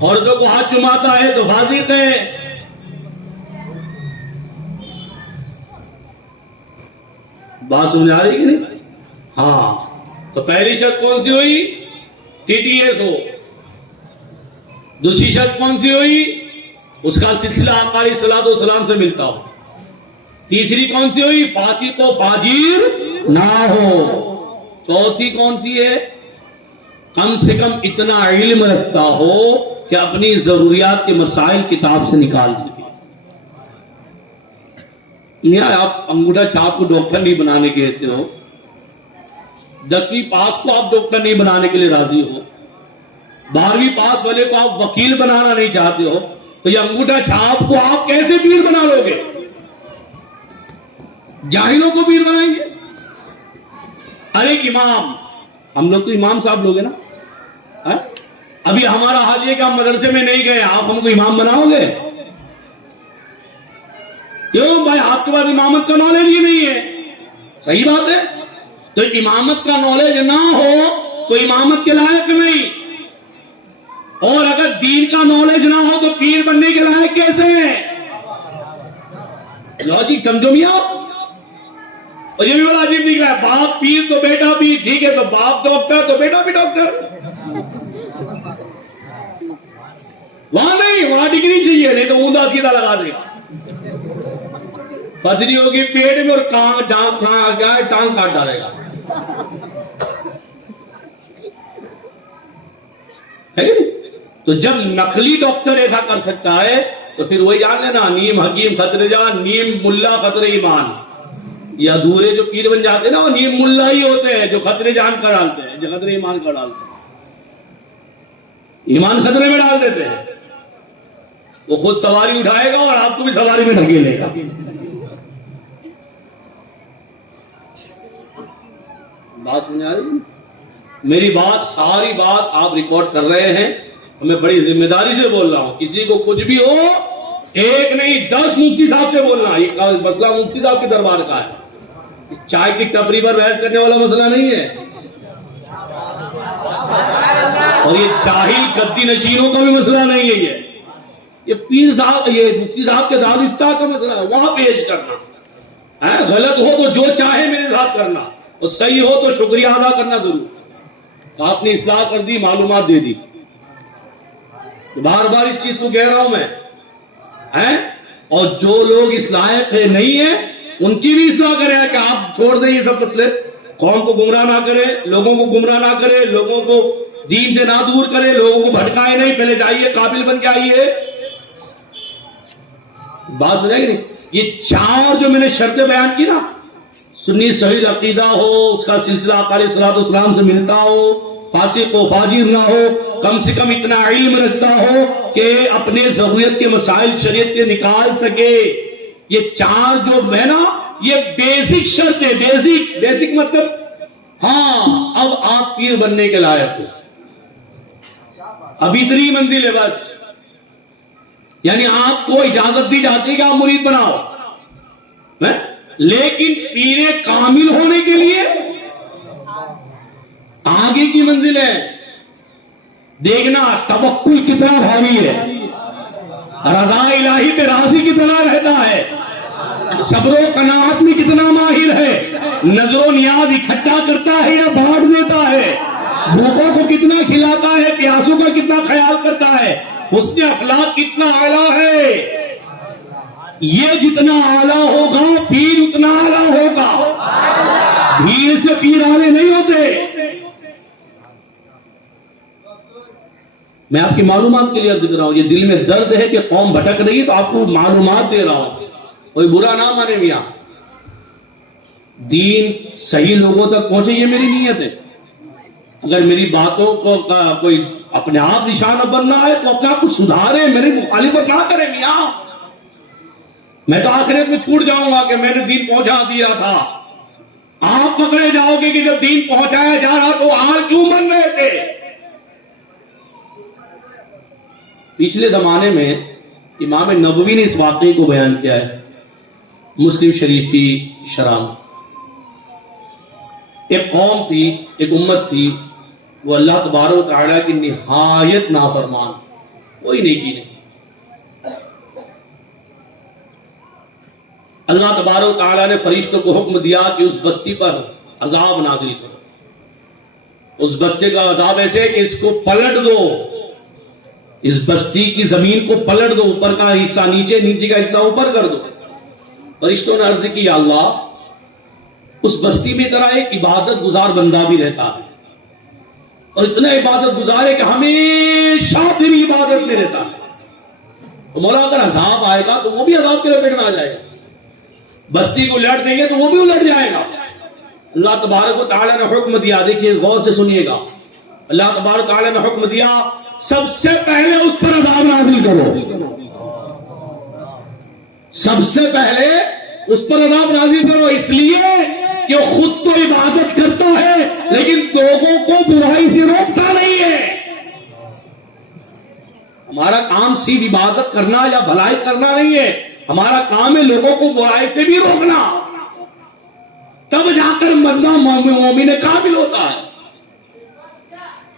عورتوں کو ہاتھ چماتا ہے تو فاسق ہے۔ بات سمجھ آ رہی کہ نہیں؟ ہاں، تو پہلی شرط کون سی ہوئی؟ TTS ہو۔ دوسری شرط کون سی ہوئی؟ اس کا سلسلہ آقا علیہ الصلوۃ والسلام سے ملتا ہو۔ تیسری کون سی ہوئی؟ فاسق و فاجر نہ ہو۔ چوتھی کون سی ہے؟ کم سے کم اتنا علم رکھتا ہو کہ اپنی ضروریات کے مسائل کتاب سے نکال سکے۔ آپ انگوٹھا چھاپ کو ڈاکٹر نہیں بنانے کہتے ہو، 10ویں پاس کو آپ ڈاکٹر نہیں بنانے کے لیے راضی ہو، 12ویں پاس والے کو آپ وکیل بنانا نہیں چاہتے ہو، تو یہ انگوٹھا چھاپ کو آپ کیسے پیر بنا لو گے؟ جاہلوں کو پیر بنائیں گے؟ ارے امام، ہم لوگ تو امام صاحب لوگ ہیں نا، ابھی ہمارا حال یہ کہ ہم مدرسے میں نہیں گئے، آپ ہم کو امام بناؤ گے؟ کیوں بھائی؟ آپ کے پاس امامت کا نالج ہی نہیں ہے، صحیح بات ہے، تو امامت کا نالج نہ ہو تو امامت کے لائق نہیں، اور اگر دین کا نالج نہ ہو تو پیر بننے کے لائق کیسے ہیں؟ لاجک سمجھو میاں۔ اور یہ بھی بڑا عجیب نکلا ہے، باپ پیر تو بیٹا بھی، ٹھیک ہے، تو باپ ڈاکٹر تو بیٹا بھی ڈاکٹر، وہاں نہیں، وہاں ڈگری چاہیے، نہیں تو اوندا سیدھا لگا دے گا، پتھری ہوگی پیٹ میں اور ٹانگ کاٹ ڈالے گا۔ تو جب نقلی ڈاکٹر ایسا کر سکتا ہے تو پھر وہی جان لینا، نیم حکیم خطرے جان، نیم ملا خطرے ایمان۔ یہ ادھورے جو پیر بن جاتے ہیں نا، وہ نیم ملا ہی ہوتے ہیں جو خطرے جان کر ڈالتے ہیں، جو خطرے ایمان کر ڈالتے ہیں، ایمان خطرے میں ڈال دیتے ہیں۔ وہ خود سواری اٹھائے گا اور آپ کو بھی سواری میں ڈھکیلے گا۔ بات سمجھ آ رہی؟ میری بات، ساری بات آپ ریکارڈ کر رہے ہیں، میں بڑی ذمہ داری سے بول رہا ہوں، کسی کو کچھ بھی ہو، ایک نہیں 10 مفتی صاحب سے بولنا۔ یہ مسئلہ مفتی صاحب کے دربار کا ہے، چائے کی ٹپری پر بحث کرنے والا مسئلہ نہیں ہے، اور یہ جاہل گدی نشینوں کا بھی مسئلہ نہیں ہے، یہ پیر صاحب، یہ مفتی صاحب کے دارالفتہ کا مسئلہ ہے، وہاں پیش کرنا۔ غلط ہو تو جو چاہے میرے ساتھ کرنا، اور صحیح ہو تو شکریہ ادا کرنا ضرور. آپ نے اصلاح کر دی، معلومات دے دی. بار بار اس چیز کو کہہ رہا ہوں میں. اور جو لوگ اس لائق نہیں ہیں ان کی بھی اصلاح کریں کہ آپ چھوڑ دیں یہ سب مسئلے. قوم کو گمراہ نہ کرے، لوگوں کو گمراہ نہ کرے، لوگوں کو دین سے نہ دور کرے، لوگوں کو بھٹکائے نہیں. پہلے جائیے قابل بن کے آئیے. بات ہو جائے گی نہیں. یہ چار جو میں نے شرطیں بیان کی نا، سنی صحیح عقیدہ ہو، اس کا سلسلہ آقا علیہ الصلوۃ والسلام سے ملتا ہو، فاسق و فاجر نہ ہو، کم سے کم اتنا علم رکھتا ہو کہ اپنے ضرورت کے مسائل شریعت کے نکال سکے. یہ چار جو ہے نا یہ بیسک شرط ہے. بیسک مطلب ہاں اب آپ پیر بننے کے لائق ہو. ابھی اتنی منزل ہے بس. یعنی آپ کو اجازت دی جاتی ہے کہ آپ مرید بناؤ، لیکن پیر کامل ہونے کے لیے آگے کی منزل ہے. دیکھنا توکل کتنا بھاری ہے، رضا الہی پہ راضی کتنا رہتا ہے، صبر و قناعت میں کتنا ماہر ہے، نظر و نیاز اکٹھا کرتا ہے یا بانٹ دیتا ہے، بھوکوں کو کتنا کھلاتا ہے، پیاسوں کا کتنا خیال کرتا ہے، اس کے اخلاق کتنا اعلیٰ ہے. یہ جتنا اعلیٰ ہوگا پیر اتنا اعلیٰ ہوگا. بھیڑ سے پیر اعلی نہیں ہوتے. میں آپ کی معلومات کے لیے عرض کر رہا ہوں. یہ دل میں درد ہے کہ قوم بھٹک رہی ہے تو آپ کو معلومات دے رہا ہوں. کوئی برا نہ مانے میاں. دین صحیح لوگوں تک پہنچے یہ میری نیت ہے. اگر میری باتوں کو کوئی اپنے آپ نشانہ بننا ہے تو اپنے آپ کو سدھارے، میری مخالفت نہ کرے میاں. میں تو آخرت میں چھوٹ جاؤں گا کہ میں نے دین پہنچا دیا تھا. آپ پکڑے جاؤ گے کہ جب دین پہنچایا جا رہا تو آج کیوں بن رہے تھے. پچھلے زمانے میں امام نبوی نے اس واقعے کو بیان کیا ہے مسلم شریف کی شرح. ایک قوم تھی، ایک امت تھی، وہ اللہ تبارک و تعالیٰ کی نہایت نافرمان، کوئی نیکی نہیں. اللہ تبارک و تعالیٰ نے فرشتوں کو حکم دیا کہ اس بستی پر عذاب نازل کرو. اس بستی کا عذاب ایسے کہ اس کو پلٹ دو، اس بستی کی زمین کو پلٹ دو، اوپر کا حصہ نیچے، نیچے کا حصہ اوپر کر دو. فرشتوں نے عرض کی یا اللہ اس بستی میں طرح ایک عبادت گزار بندہ بھی رہتا ہے اور اتنا عبادت گزار ہے کہ ہمیشہ دن عبادت میں رہتا ہے. تو مولا اگر عذاب آئے گا تو وہ بھی عذاب کے لپیٹ میں آ جائے گا. بستی کو الٹ دیں گے تو وہ بھی الٹ جائے گا. اللہ تبارک و تعالیٰ نے حکم دیا، دیکھیے غور سے سنیے گا. اللہ تبارک و تعالیٰ نے حکم دیا سب سے پہلے اس پر عذاب نازل کرو. سب سے پہلے اس پر عذاب نازل کرو، اس لیے کہ وہ خود تو عبادت کرتا ہے لیکن لوگوں کو برائی سے روکتا نہیں ہے. ہمارا کام صرف عبادت کرنا یا بھلائی کرنا نہیں ہے، ہمارا کام ہے لوگوں کو برائی سے بھی روکنا. تب جا کر بندہ مومن کامل ہوتا ہے.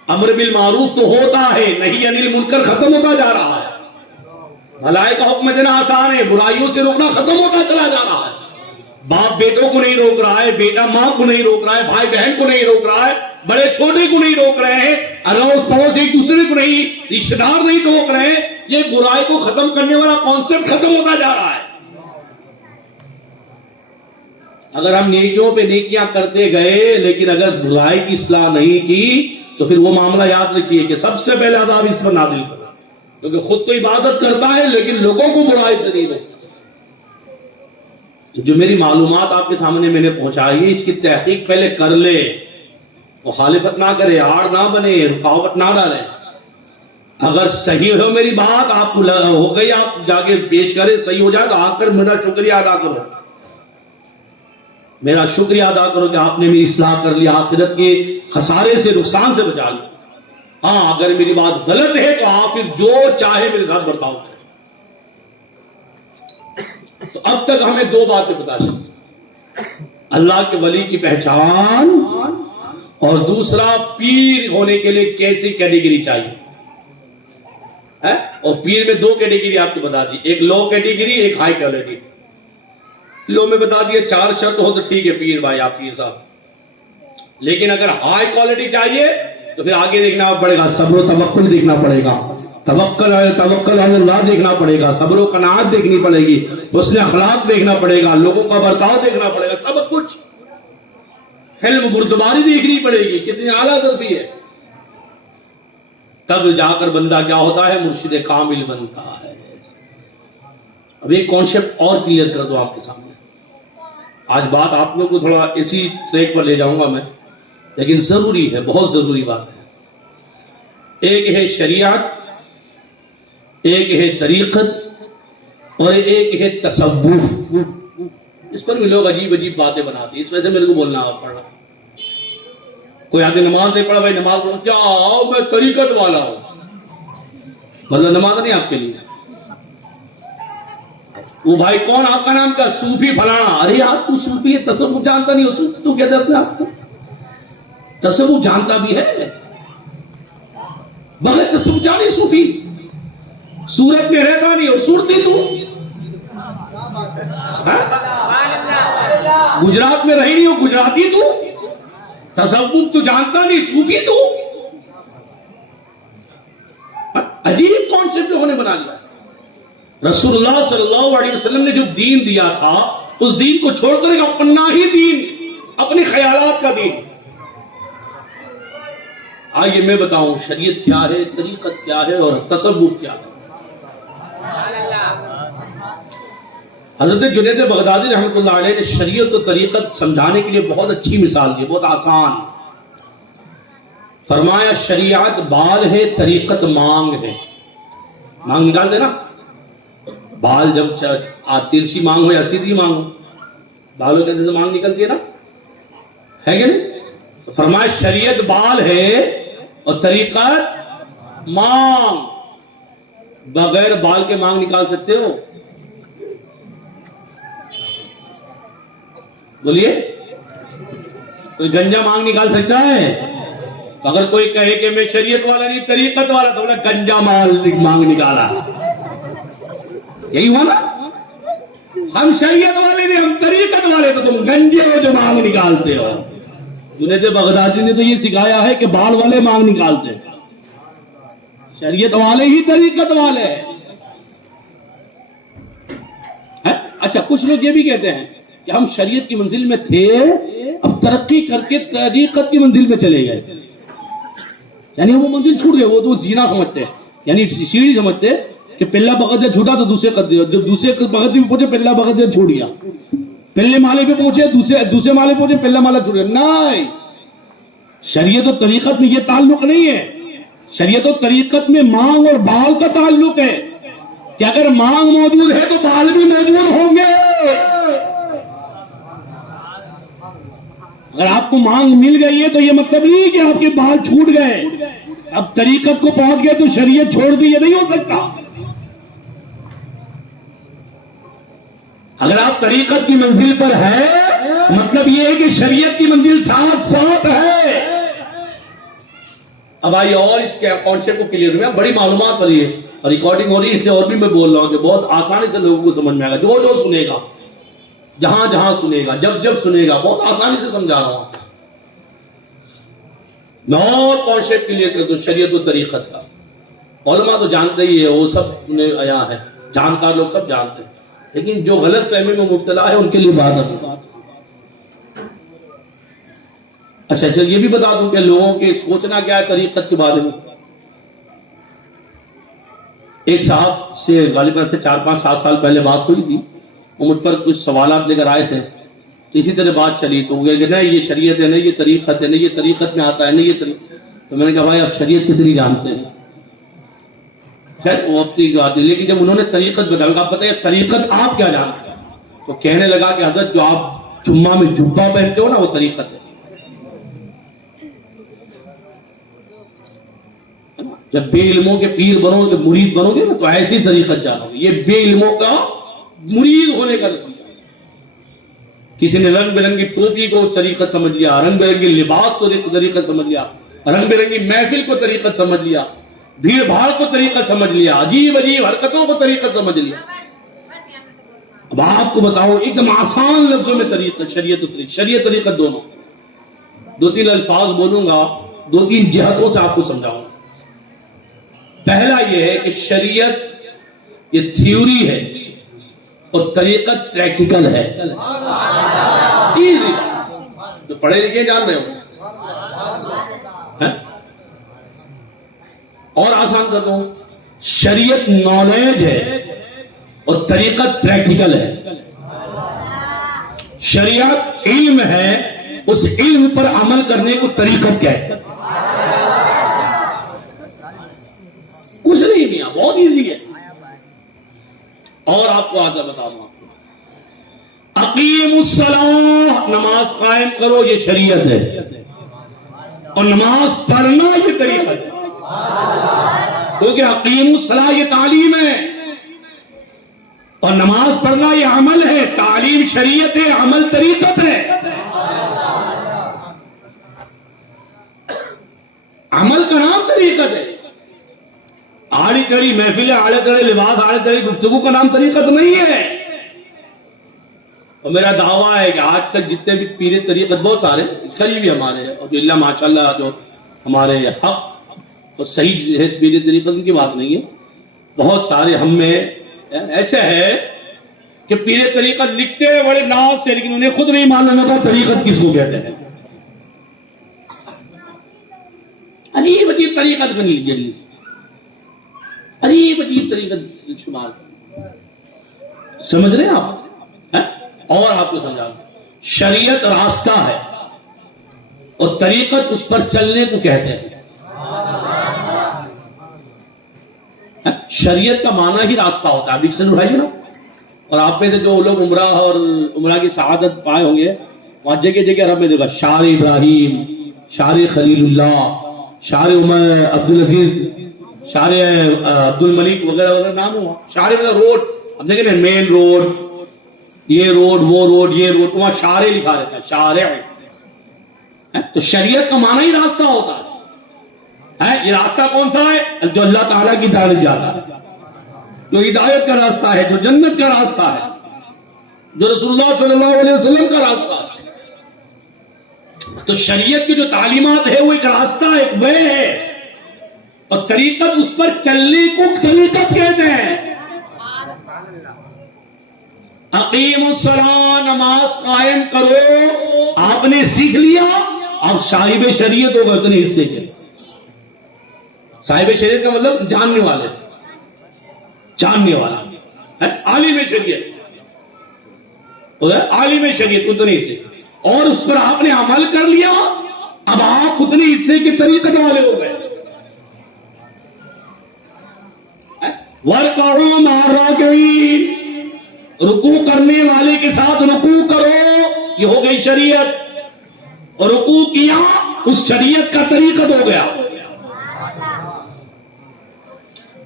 امر بالمعروف تو ہوتا ہے، نہیں انل منکر ختم ہوتا جا رہا ہے. بھلائی کا حکم دینا آسان ہے، برائیوں سے روکنا ختم ہوتا چلا جا رہا ہے. باپ بیٹوں کو نہیں روک رہا ہے، بیٹا ماں کو نہیں روک رہا ہے، بھائی بہن کو نہیں روک رہا ہے، بڑے چھوٹے کو نہیں روک رہے ہیں، اڑوس پڑوس ایک دوسرے کو نہیں، رشتہ دار نہیں روک رہے ہیں. یہ برائی کو ختم کرنے والا کانسیپٹ ختم ہوتا جا رہا ہے. اگر ہم نیکیوں پہ نیکیاں کرتے گئے لیکن اگر برائی کی اصلاح نہیں کی تو پھر وہ معاملہ یاد رکھیے کہ سب سے پہلے عذاب اس پر نازل کرو، کیونکہ خود تو عبادت کرتا ہے لیکن لوگوں کو برائی سے نہیں روکتا. جو میری معلومات آپ کے سامنے میں نے پہنچائی ہے اس کی تحقیق پہلے کر لے، مخالفت نہ کرے، آڑ نہ بنے، رکاوٹ نہ ڈالے. اگر صحیح ہو میری بات، آپ ہو گئی، آپ جا کے پیش کرے، صحیح ہو جائے تو آ کر میرا شکریہ ادا کرو. میرا شکریہ ادا کرو کہ آپ نے میری اصلاح کر لی، آخرت کے خسارے سے، نقصان سے بچا لی. ہاں اگر میری بات غلط ہے تو آپ پھر جو چاہے میرے ساتھ برتاؤ کریں. تو اب تک ہمیں دو باتیں بتا دی، اللہ کے ولی کی پہچان اور دوسرا پیر ہونے کے لیے کیسی کیٹیگری چاہیے. اور پیر میں دو کیٹیگری آپ کو بتا دی، ایک لو کیٹیگری، ایک ہائی کیٹیگری. لو میں بتا دیا 4 شرط ہو تو ٹھیک ہے پیر بھائی، آپ پیر صاحب لیکن اگر ہائی کوالٹی چاہیے تو پھر آگے دیکھنا پڑے گا، صبر و توکل دیکھنا پڑے گا، توکل علی اللہ دیکھنا پڑے گا، صبر و قناعت دیکھنی پڑے گی، حسن اخلاق دیکھنا پڑے گا، لوگوں کا برتاؤ دیکھنا پڑے گا، سب کچھ، حلم بردباری دیکھنی پڑے گی، کتنی اعلیٰ درجی ہے، تب جا کر بندہ کیا ہوتا ہے؟ مرشد کامل بنتا ہے۔ اب ایک کانسیپٹ اور کلیئر کر دو آپ کے سامنے، آج بات آپ لوگوں کو تھوڑا اسی ٹریک پر لے جاؤں گا میں، لیکن ضروری ہے، بہت ضروری بات ہے۔ ایک ہے شریعت، ایک ہے طریقت، اور ایک ہے تصوف۔ اس پر بھی لوگ عجیب عجیب باتیں بناتے ہیں، اس وجہ سے میرے کو بولنا پڑ رہا۔ کوئی آدمی نماز نہیں پڑھا، بھائی نماز پڑھو، کیا میں طریقت والا ہوں، مطلب نماز نہیں آپ کے لیے۔ وہ بھائی کون آپ کا نام کیا؟ صوفی فلانا۔ ارے یار تو صوفی ہے، تصوف جانتا نہیں ہو، تو کہتے اپنے آپ کو تصوف جانتا بھی ہے، بغیر تصوف جانے صوفی، صورت میں رہتا نہیں اور صورتی تو گجرات میں رہی نہیں ہو، گجراتی تو، تصوف تو جانتا نہیں، صوفی تو، عجیب کانسیپٹ لوگوں نے بنا لیا۔ رسول اللہ صلی اللہ علیہ وسلم نے جو دین دیا تھا، اس دین کو چھوڑ کر ایک اپنا ہی دین، اپنے خیالات کا دین۔ آئیے میں بتاؤں شریعت کیا ہے، طریقت کیا ہے، اور تصوف کیا ہے۔ حضرت جنید بغدادی رحمۃ اللہ علیہ نے شریعت و طریقت سمجھانے کے لیے بہت اچھی مثال دی، بہت آسان۔ فرمایا شریعت بال ہے، طریقت مانگ ہے۔ مانگ نکال دینا، بال جب ترچھی مانگ ہو یا سیدھی مانگ ہو، بالوں کے اندر سے مانگ نکلتی ہے نا، ہے کہ نہیں؟ تو فرمایا شریعت بال ہے اور طریقت مانگ۔ بغیر بال کے مانگ نکال سکتے ہو؟ بولیے، کوئی گنجا مانگ نکال سکتا ہے؟ اگر کوئی کہے کہ میں شریعت والا نہیں طریقت والا، تو بولا گنجا مانگ نکالا، یہی ہوا نا؟ ہم شریعت والے نہیں، ہم طریقت والے، تو تم گنجے ہو جو مانگ نکالتے ہو۔ جنید بغدادی نے تو یہ سکھایا ہے کہ بال والے مانگ نکالتے، شریعت والے ہی طریقت والے۔ اچھا کچھ لوگ یہ بھی کہتے ہیں کہ ہم شریعت کی منزل میں تھے، اب ترقی کر کے طریقت کی منزل میں چلے گئے، یعنی وہ منزل چھوٹ گئے، وہ تو زینا سمجھتے ہیں، یعنی سیڑھی سمجھتے کہ پہلا بغداد چھوٹا تو دوسرے قد دیا، جب دوسرے بغداد میں پہنچے پہلا بغداد چھوٹ گیا، پہلے مالے پہ پہنچے دوسرے مالے پہنچے پہلا مالا چھوٹ گیا۔ نہیں، شریعت و طریقت میں یہ تعلق نہیں ہے، شریعت و طریقت میں مانگ اور بال کا تعلق ہے کہ اگر مانگ موجود ہے تو بال بھی موجود ہوں گے۔ اگر آپ کو مانگ مل گئی ہے تو یہ مطلب نہیں کہ آپ کے بال چھوٹ گئے، اب طریقت کو پہنچ گئے تو شریعت چھوڑ دی، یہ نہیں ہو سکتا۔ اگر آپ طریقت کی منزل پر ہے، مطلب یہ ہے کہ شریعت کی منزل ساتھ ساتھ ہے۔ اب آئیے اور اس کے کانسیپٹ کو کلیئر ہوا، بڑی معلومات ہو رہی ہے، ریکارڈنگ ہو رہی ہے، اس سے اور بھی میں بول رہا ہوں کہ بہت آسانی سے لوگوں کو سمجھ میں آئے گا، جو سنے گا، جہاں جہاں سنے گا، جب سنے گا، بہت آسانی سے سمجھا رہا ہوں۔ میں اور کانسیپٹ کلیئر کر دوں شریعت و طریقت کا۔ علماء تو جانتے ہی ہے، وہ سب نے آیا ہے، جانکار لوگ سب جانتے ہیں، لیکن جو غلط فہمی میں مبتلا ہے ان کے لیے بات ہے۔ اچھا یہ بھی بتا دوں کہ لوگوں کے سوچنا کیا ہے طریقت کے بارے میں۔ ایک صاحب سے غالباً سے 4-5-7 سال پہلے بات ہوئی تھی، وہ مجھ پر کچھ سوالات لے کر آئے تھے، تو اسی طرح بات چلی، تو وہ کہ نہیں یہ شریعت ہے، نہیں یہ طریقت ہے، نہیں یہ طریقت میں آتا ہے، نہیں یہ طریقت۔ تو میں نے کہا بھائی آپ شریعت کتنی جانتے ہیں؟ خیر وہ اپنی بات ہے، لیکن جب انہوں نے طریقت بتایا، آپ بتائیے طریقت آپ کیا جانتے ہیں؟ تو کہنے لگا کہ حضرت جو آپ جمعہ میں جبہ پہنتے ہو نا، وہ طریقت ہے۔ جب بے علموں کے پیر بنو گے، مرید بنو گے نا، تو ایسی طریقت جانو گے، یہ بے علموں کا مرید ہونے کا نتیجہ۔ کسی نے رنگ برنگی ٹوپی کو طریقت سمجھ لیا، رنگ برنگی لباس کو طریقت سمجھ لیا، رنگ برنگی محفل کو طریقت سمجھ لیا، بھیڑ بھاڑ کو طریقت سمجھ لیا، عجیب عجیب حرکتوں کو طریقت سمجھ لیا۔ اب آپ کو بتاؤ ایک دم آسان لفظوں میں طریقت، شریعت و طریقت، شریعت طریقت دونوں۔ دو تین الفاظ بولوں گا، دو تین جہتوں سے آپ کو سمجھاؤں گا۔ پہلا یہ ہے کہ شریعت یہ تھیوری ہے اور طریقت پریکٹیکل ہے۔ تو پڑھے لکھے جان رہے ہو، اور آسان کرتا ہوں، شریعت نالج ہے اور طریقت پریکٹیکل ہے۔ شریعت علم ہے، اس علم پر عمل کرنے کو طریقت کہتے ہیں۔ کچھ نہیں دیا، بہت ایزی ہے۔ اور آپ کو آگے بتا دوں، اقیم الصلاۃ، نماز قائم کرو، یہ شریعت ہے، اور نماز پڑھنا یہ طریقت ہے، کیونکہ اقیم الصلاۃ یہ تعلیم ہے اور نماز پڑھنا یہ عمل ہے۔ تعلیم شریعت ہے، عمل طریقت ہے۔ عمل کا نام طریقت ہے۔ آڑی کڑی محفل، آڑے کڑے لباس، آڑے کڑی گفتگو کا نام طریقت نہیں ہے۔ اور میرا دعویٰ ہے کہ آج تک جتنے بھی پیرے طریقت بہت سارے قریبی ہمارے، اور جو اللہ ماشاءاللہ جو ہمارے حق اور صحیح پیرے طریقت کی بات نہیں ہے، بہت سارے ہم میں ایسے ہے کہ پیرے طریقت لکھتے ہیں بڑے ناز سے، لیکن انہیں خود نہیں معلوم ہوتا طریقت کس کو کہتے ہیں۔ عجیب عجیب طریقت بنی لیجیے، عجیب عجیب طریقت شمار، سمجھ رہے ہیں آپ؟ اور آپ کو سمجھا، شریعت راستہ ہے اور طریقت اس پر چلنے کو کہتے ہیں۔ شریعت کا معنی ہی راستہ ہوتا ہے، ڈکشنری اٹھائیے نا، اور آپ میں سے جو لوگ عمرہ اور عمرہ کی سعادت پائے ہوں گے، وہاں جگہ جگہ رب میں دیکھا شار ابراہیم، شار خلیل اللہ، شار عمر عبدالعزیز، شار عبد الملک وغیرہ وغیرہ نام ہوا۔ شار مطلب روڈ، اب دیکھیں نا مین روڈ، یہ روڈ وہ روڈ یہ روڈ، وہاں شارع لکھا رہتا ہے، شارع۔ تو شریعت کا معنی ہی راستہ ہوتا ہے۔ یہ راستہ کون سا ہے؟ جو اللہ تعالیٰ کی طرف جاتا ہے، جو ہدایت کا راستہ ہے، جو جنت کا راستہ ہے، جو رسول اللہ صلی اللہ علیہ وسلم کا راستہ ہے۔ تو شریعت کی جو تعلیمات ہے وہ ایک راستہ ہے، ایک وے ہے، اور طریقت اس پر چلنے کو طریقت کہتے ہیں۔ اقیم الصلاۃ، نماز قائم کرو، آپ نے سیکھ لیا، آپ صاحب شریعت ہو گئے اتنے حصے کے۔ صاحب شریعت کا مطلب جاننے والے، جاننے والا، عالم شریعت، عالم شریعت اتنے حصے، اور اس پر آپ نے عمل کر لیا، اب آپ اتنے حصے کے طریقت والے ہو گئے۔ وَارْكَعُوا مَعَ الرَّاكِعِينَ، رکوع کرنے والے کے ساتھ رکوع کرو، یہ ہو گئی شریعت، اور رکوع کیا اس شریعت کا طریقت ہو گیا۔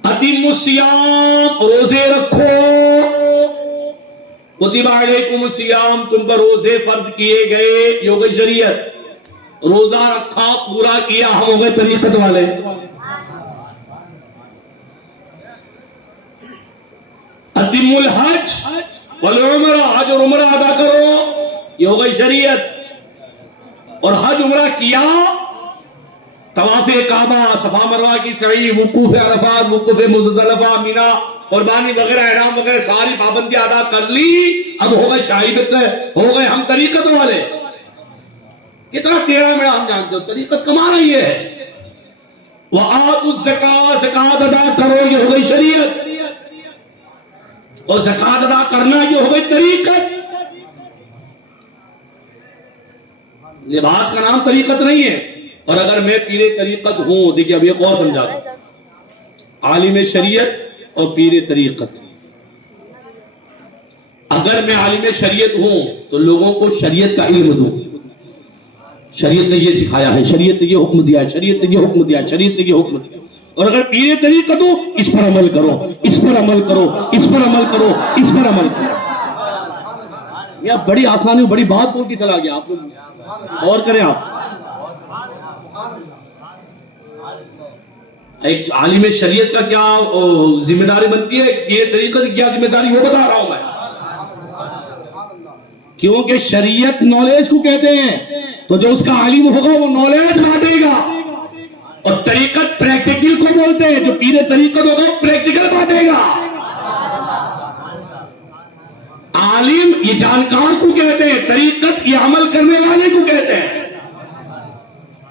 اتم الصیام، روزے رکھو، کتب علیکم الصیام، تم پر روزے فرض کیے گئے، یہ ہو گئی شریعت۔ روزہ رکھا، پورا کیا، ہم ہو گئے طریقت والے۔ اتم الحج والعمرہ، حج اور عمرہ ادا کرو، یہ ہو گئی شریعت۔ اور حج عمرہ کیا، طواف کعبہ، صفا مروہ کی سعی، وقوف عرفات، وقوف مزدلفہ، مینا، قربانی وغیرہ، احرام وغیرہ ساری پابندیاں ادا کر لی، اب ہو گئے شاہد، ہو گئے ہم طریقت والے۔ کتنا ٹیڑھا میڑا ہم جانتے ہو، طریقت کا معنی یہ ہے۔ وآتوا الزکاۃ، زکات ادا کرو، یہ ہو گئی شریعت، اور زکات ادا کرنا یہ ہو گئی طریقت۔ لباس کا نام طریقت نہیں ہے، اور اگر میں پیر طریقت ہوں، دیکھیے اب ایک اور سمجھا دوں، عالم شریعت اور پیر طریقت، اگر میں عالم شریعت ہوں تو لوگوں کو شریعت کا علم دوں، شریعت نے یہ سکھایا ہے، شریعت نے یہ حکم دیا ہے، شریعت نے یہ حکم دیا ہے، شریعت نے یہ حکم دیا، اور اگر پیر طریقت ہو، اس پر عمل کرو، اس پر عمل کرو، اس پر عمل کرو، اس پر عمل کرو۔ یہ بڑی آسانی، بڑی بات بول کے چلا گیا، آپ لوگ غور کریں۔ آپ ایک عالم شریعت کا کیا ذمہ داری بنتی ہے، یہ طریقہ کی کیا ذمہ داری، وہ بتا رہا ہوں میں، کیونکہ شریعت نالج کو کہتے ہیں، تو جو اس کا عالم ہوگا وہ نالج بانٹے گا. اور طریقت پریکٹیکل کو بولتے ہیں، جو پیر طریقت ہوگا وہ پریکٹیکل بانٹے گا. عالم یہ جانکار کو کہتے ہیں، طریقت یہ عمل کرنے والے کو کہتے ہیں.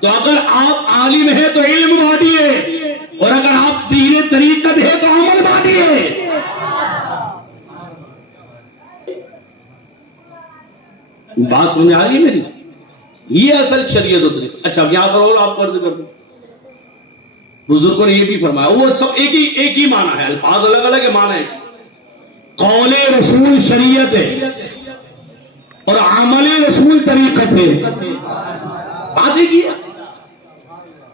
تو اگر آپ عالم ہیں تو علم بانٹیے، اور اگر آپ پیر طریقت ہے تو عمل بانٹیے. بات سمجھ آ رہی ہے میری؟ یہ اصل شریعت و طریقہ. اچھا یہاں پر اور آپ قرض کر دیں، بزرگوں نے یہ بھی فرمایا، وہ سب ایک ہی معنی ہے، الفاظ الگ الگ ہے، معنی ہے. قول رسول شریعت ہے اور عمل رسول طریقت ہے. بات ایک ہی ہے.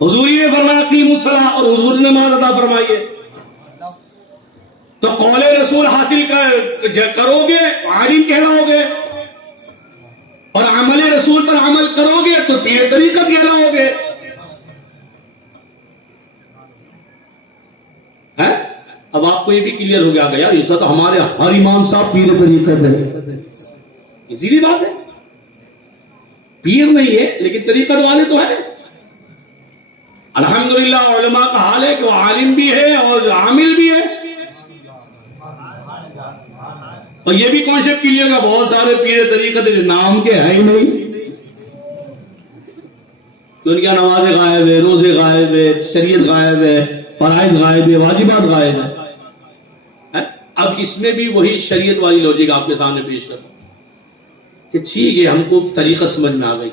حضور نے فرمایا اقیموا الصلاۃ، اور حضور نے نماز ادا فرمائی ہے. تو قول رسول حاصل کرو گے عالم کہلاؤ گے، اور عمل رسول پر عمل کرو گے تو پیر طریقت کہلاؤ گے. اب آپ کو یہ بھی کلیئر ہو گیا یار، ایسا تو ہمارے ہر امام صاحب پیر طریقت ہے. اسی لیے بات ہے، پیر نہیں ہے لیکن طریقت والے تو ہیں. الحمدللہ علماء کا حال ہے کہ وہ عالم بھی ہے اور عامل بھی ہے. اور یہ بھی کانسیپٹ کلیئر ہے، بہت سارے پیر طریقت نام کے ہے ہی نہیں. تو ان کی نمازیں غائب ہے، روزے غائب ہے، شریعت غائب ہے، فرائض غائب ہے، واجبات غائب ہے. اب اس میں بھی وہی شریعت والی لوجک آپ کے سامنے پیش کرتا ہوں کہ ٹھیک ہے، ہم کو طریقہ سمجھ میں آ گئی.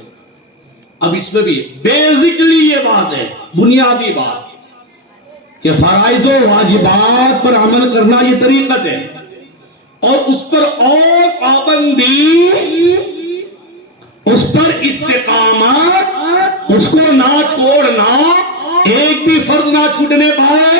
اب اس میں بھی بیسکلی یہ بات ہے، بنیادی بات، کہ فرائض و واجبات پر عمل کرنا یہ طریقت ہے، اور اس پر اور پابندی، اس پر استقامت، اس کو نہ چھوڑنا، ایک بھی فرض نہ چھوٹنے پائے،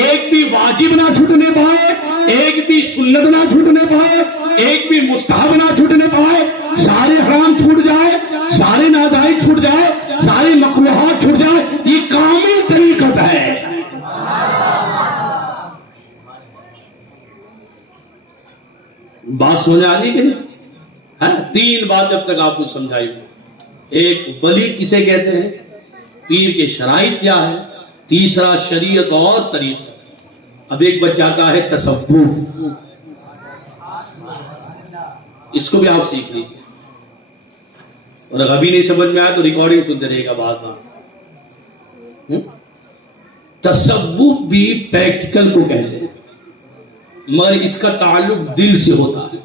ایک بھی واجب نہ چھوٹنے پائے، ایک بھی سنت نہ چھوٹنے پائے، ایک بھی مستحب نہ چھوٹنے پائے. سارے حرام چھوٹ جائے، سارے ناجائز چھوٹ جائے، سارے مکروہات چھوٹ جائے، یہ کامل طریقت ہے. بات سمجھ آ رہی کہ نہیں؟ تین بات جب تک آپ کو سمجھائی، ایک ولی کسے کہتے ہیں، پیر کے شرائط کیا ہے، تیسرا شریعت اور طریقہ. اب ایک بچ جاتا ہے تصوف، اس کو بھی آپ سیکھ لیجیے، اور اگر ابھی نہیں سمجھ میں آیا تو ریکارڈنگ سنتے رہے گا بعد میں. تصوف بھی پریکٹیکل کو کہتے ہیں، مگر اس کا تعلق دل سے ہوتا ہے.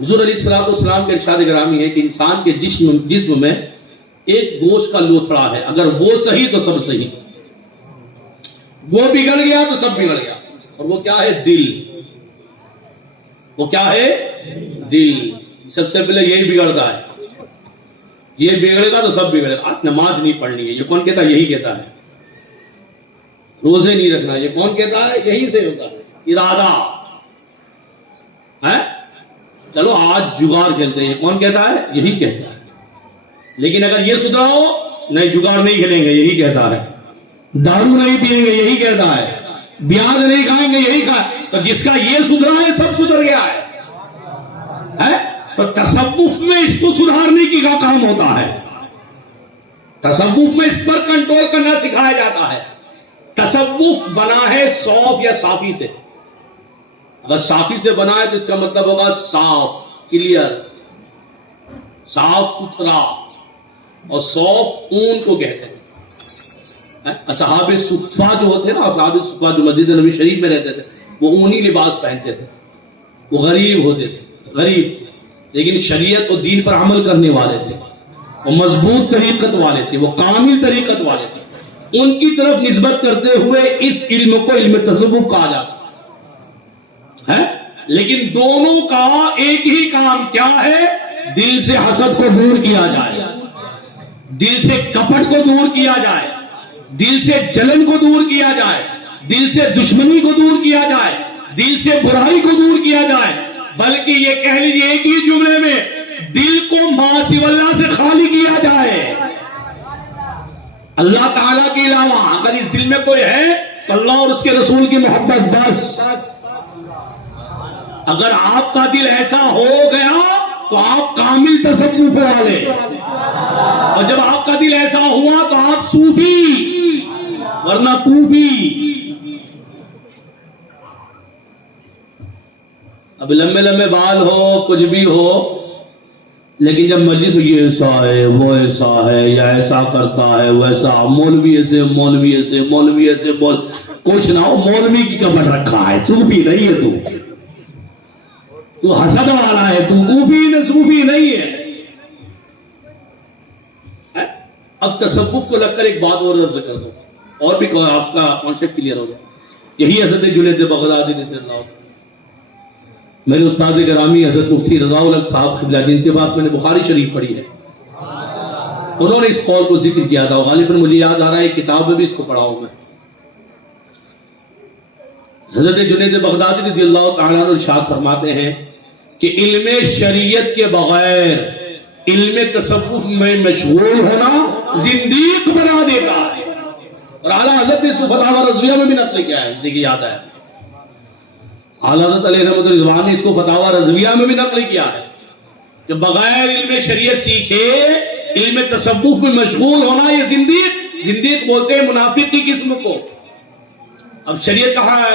حضور علیہ الصلوۃ والسلام کے ارشاد گرامی ہے کہ انسان کے جسم میں ایک گوشت کا لوتھڑا ہے، اگر وہ صحیح تو سب صحیح، وہ بگڑ گیا تو سب بگڑ گیا. اور وہ کیا ہے؟ دل. وہ کیا ہے؟ دل. سب سے پہلے یہی بگڑتا ہے، یہ بگڑے گا تو سب بگڑے گا. نماز نہیں پڑھنی ہے، یہ کون کہتا ہے؟ یہی کہتا ہے. روزے نہیں رکھنا، یہ کون کہتا ہے؟ یہی سے ہوتا ہے. ارادہ ہے، چلو آج جگار کھیلتے ہیں، یہ کون کہتا ہے؟ یہی کہتا ہے. لیکن اگر یہ سدھراؤ، نہیں جگار نہیں کھیلیں گے، یہی کہتا ہے. دارو نہیں پیئیں گے، یہی کہتا ہے. بیاج نہیں کھائیں گے، یہی کہا. تو جس کا یہ سدھرا ہے سب سدھر گیا ہے. تو تصوف میں اس کو سدھارنے کی کا کام ہوتا ہے. تصوف میں اس پر کنٹرول کرنا سکھایا جاتا ہے. تصوف بنا ہے صوف یا صافی سے. اگر صافی سے بنا ہے تو اس کا مطلب ہوگا صاف، کلیئر، صاف ستھرا. اور صوف اون کو کہتے ہیں. اصحاب صفہ جو ہوتے ہیں نا، اصحاب صفہ جو مسجد نبی شریف میں رہتے تھے، وہ اونی لباس پہنتے تھے. وہ غریب ہوتے تھے، غریب تھے، لیکن شریعت و دین پر عمل کرنے والے تھے. وہ مضبوط طریقت والے تھے، وہ کامل طریقت والے تھے. ان کی طرف نسبت کرتے ہوئے اس علم کو علم تصوف کہا جاتا ہے. لیکن دونوں کا ایک ہی کام کیا ہے؟ دل سے حسد کو دور کیا جائے، دل سے کپٹ کو دور کیا جائے، دل سے جلن کو دور کیا جائے، دل سے دشمنی کو دور کیا جائے، دل سے برائی کو دور کیا جائے. بلکہ یہ کہہ لیجیے ایک ہی جملے میں، دل کو ما سوی اللہ سے خالی کیا جائے. اللہ تعالیٰ کے علاوہ اگر اس دل میں کوئی ہے تو اللہ اور اس کے رسول کی محبت بس. اگر آپ کا دل ایسا ہو گیا تو تو آپ کامل تصوف والے، اور جب آپ کا دل ایسا ہوا تو آپ صوفی، ورنہ کوفی۔ اب لمبے لمبے بال ہو، کچھ بھی ہو، لیکن جب مسجد یہ ایسا ہے، وہ ایسا ہے، یا ایسا کرتا ہے، ویسا، مولوی ایسے، مولوی ایسے، مولوی ایسے، کچھ نہ ہو، مولوی کی قبر رکھا ہے، صوفی نہیں ہے تو حسد والا ہے، تو کوفی نے صوفی نہیں ہے۔ اب تصوف کو لگ کر ایک بات اور عرض کر دو، اور بھی آپ کا کانسیپٹ کلیئر ہو جائے۔ یہی حضرت جنید بغدادی رضی اللہ عنہ، میرے استاد گرامی حضرت مفتی رضا الحق صاحب قبلہ، جن کے بعد میں نے بخاری شریف پڑھی ہے، انہوں نے اس قول کو ذکر کیا تھا، غالباً مجھے یاد آ رہا ہے کتاب میں بھی اس کو پڑھا ہوں میں۔ حضرت جنید بغدادی رضی اللہ تعالیٰ عنہ ارشاد فرماتے ہیں کہ علم شریعت کے بغیر علم تصوف میں مشغول ہونا زندیق بنا دیتا ہے، اور اعلیٰ حضرت نے اس کو فتاوی رضویہ میں بھی نقل کیا ہے، دیکھیے یاد ہے، اعلیٰ حضرت علیہ رحمۃ رضوان نے اس کو فتاوی رضویہ میں بھی نقل کیا ہے کہ بغیر علم شریعت سیکھے علم تصوف میں مشغول ہونا یہ زندیق، زندیق بولتے ہیں منافق کی قسم کو۔ اب شریعت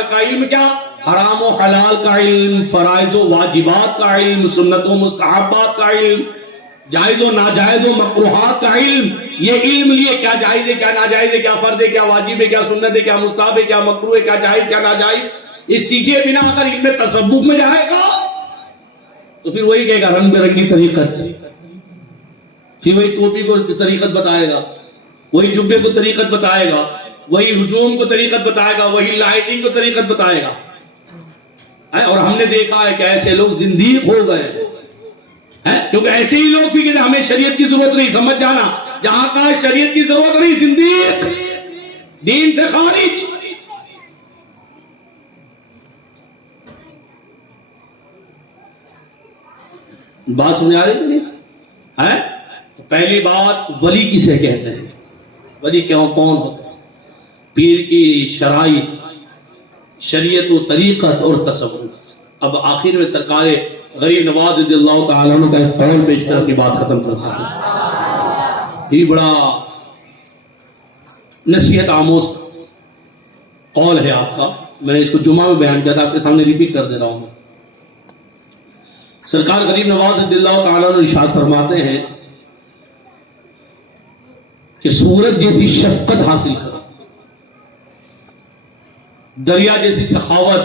کا علم کیا؟ حرام و حلال کا علم، فرائض و واجبات کا علم، سنت و مستحبات کا علم، جائز و ناجائز و مکروہات کا علم۔ یہ علم لیے کیا جائز ہے، کیا ناجائز ہے، کیا فرض ہے، کیا واجب ہے، کیا سنت ہے، کیا مستحب ہے، کیا مکروہ ہے، کیا جائز کیا ناجائز، اس سیکھے بنا اگر علم تصوف میں جائے گا تو پھر وہی کہے گا رنگ برنگی طریقت، پھر وہی ٹوپی کو طریقت بتائے گا، وہی جبے کو طریقت بتائے گا، وہی ہجوم کو طریقت بتائے گا، وہی لائٹنگ کو طریقت بتائے گا۔ اور ہم نے دیکھا ہے کہ ایسے لوگ زندیق ہو گئے ہیں، کیونکہ ایسے ہی لوگ بھی کہ ہمیں شریعت کی ضرورت نہیں، سمجھ جانا، جہاں کا شریعت کی ضرورت نہیں، زندیق، دین سے خارج۔ بات سمجھ آ رہی نہیں ہے؟ تو پہلی بات، ولی کسے کہتے ہیں، ولی کیوں، کون ہوتا ہے؟ پیر کی شرائط، شریعت و طریقت اور تصوف۔ اب آخر میں سرکار غریب نواز رضی اللہ تعالیٰ عنہ کا ایک قول پیش کر کے بات ختم کرتا ہے، یہ بڑا نصیحت آموز قول ہے آپ کا، میں نے اس کو جمعہ میں بیان کیا تھا، آپ کے سامنے ریپیٹ کر دے رہا ہوں۔ سرکار غریب نواز رضی اللہ تعالیٰ عنہ ارشاد فرماتے ہیں کہ سورج جیسی شفقت حاصل کرو، دریا جیسی سخاوت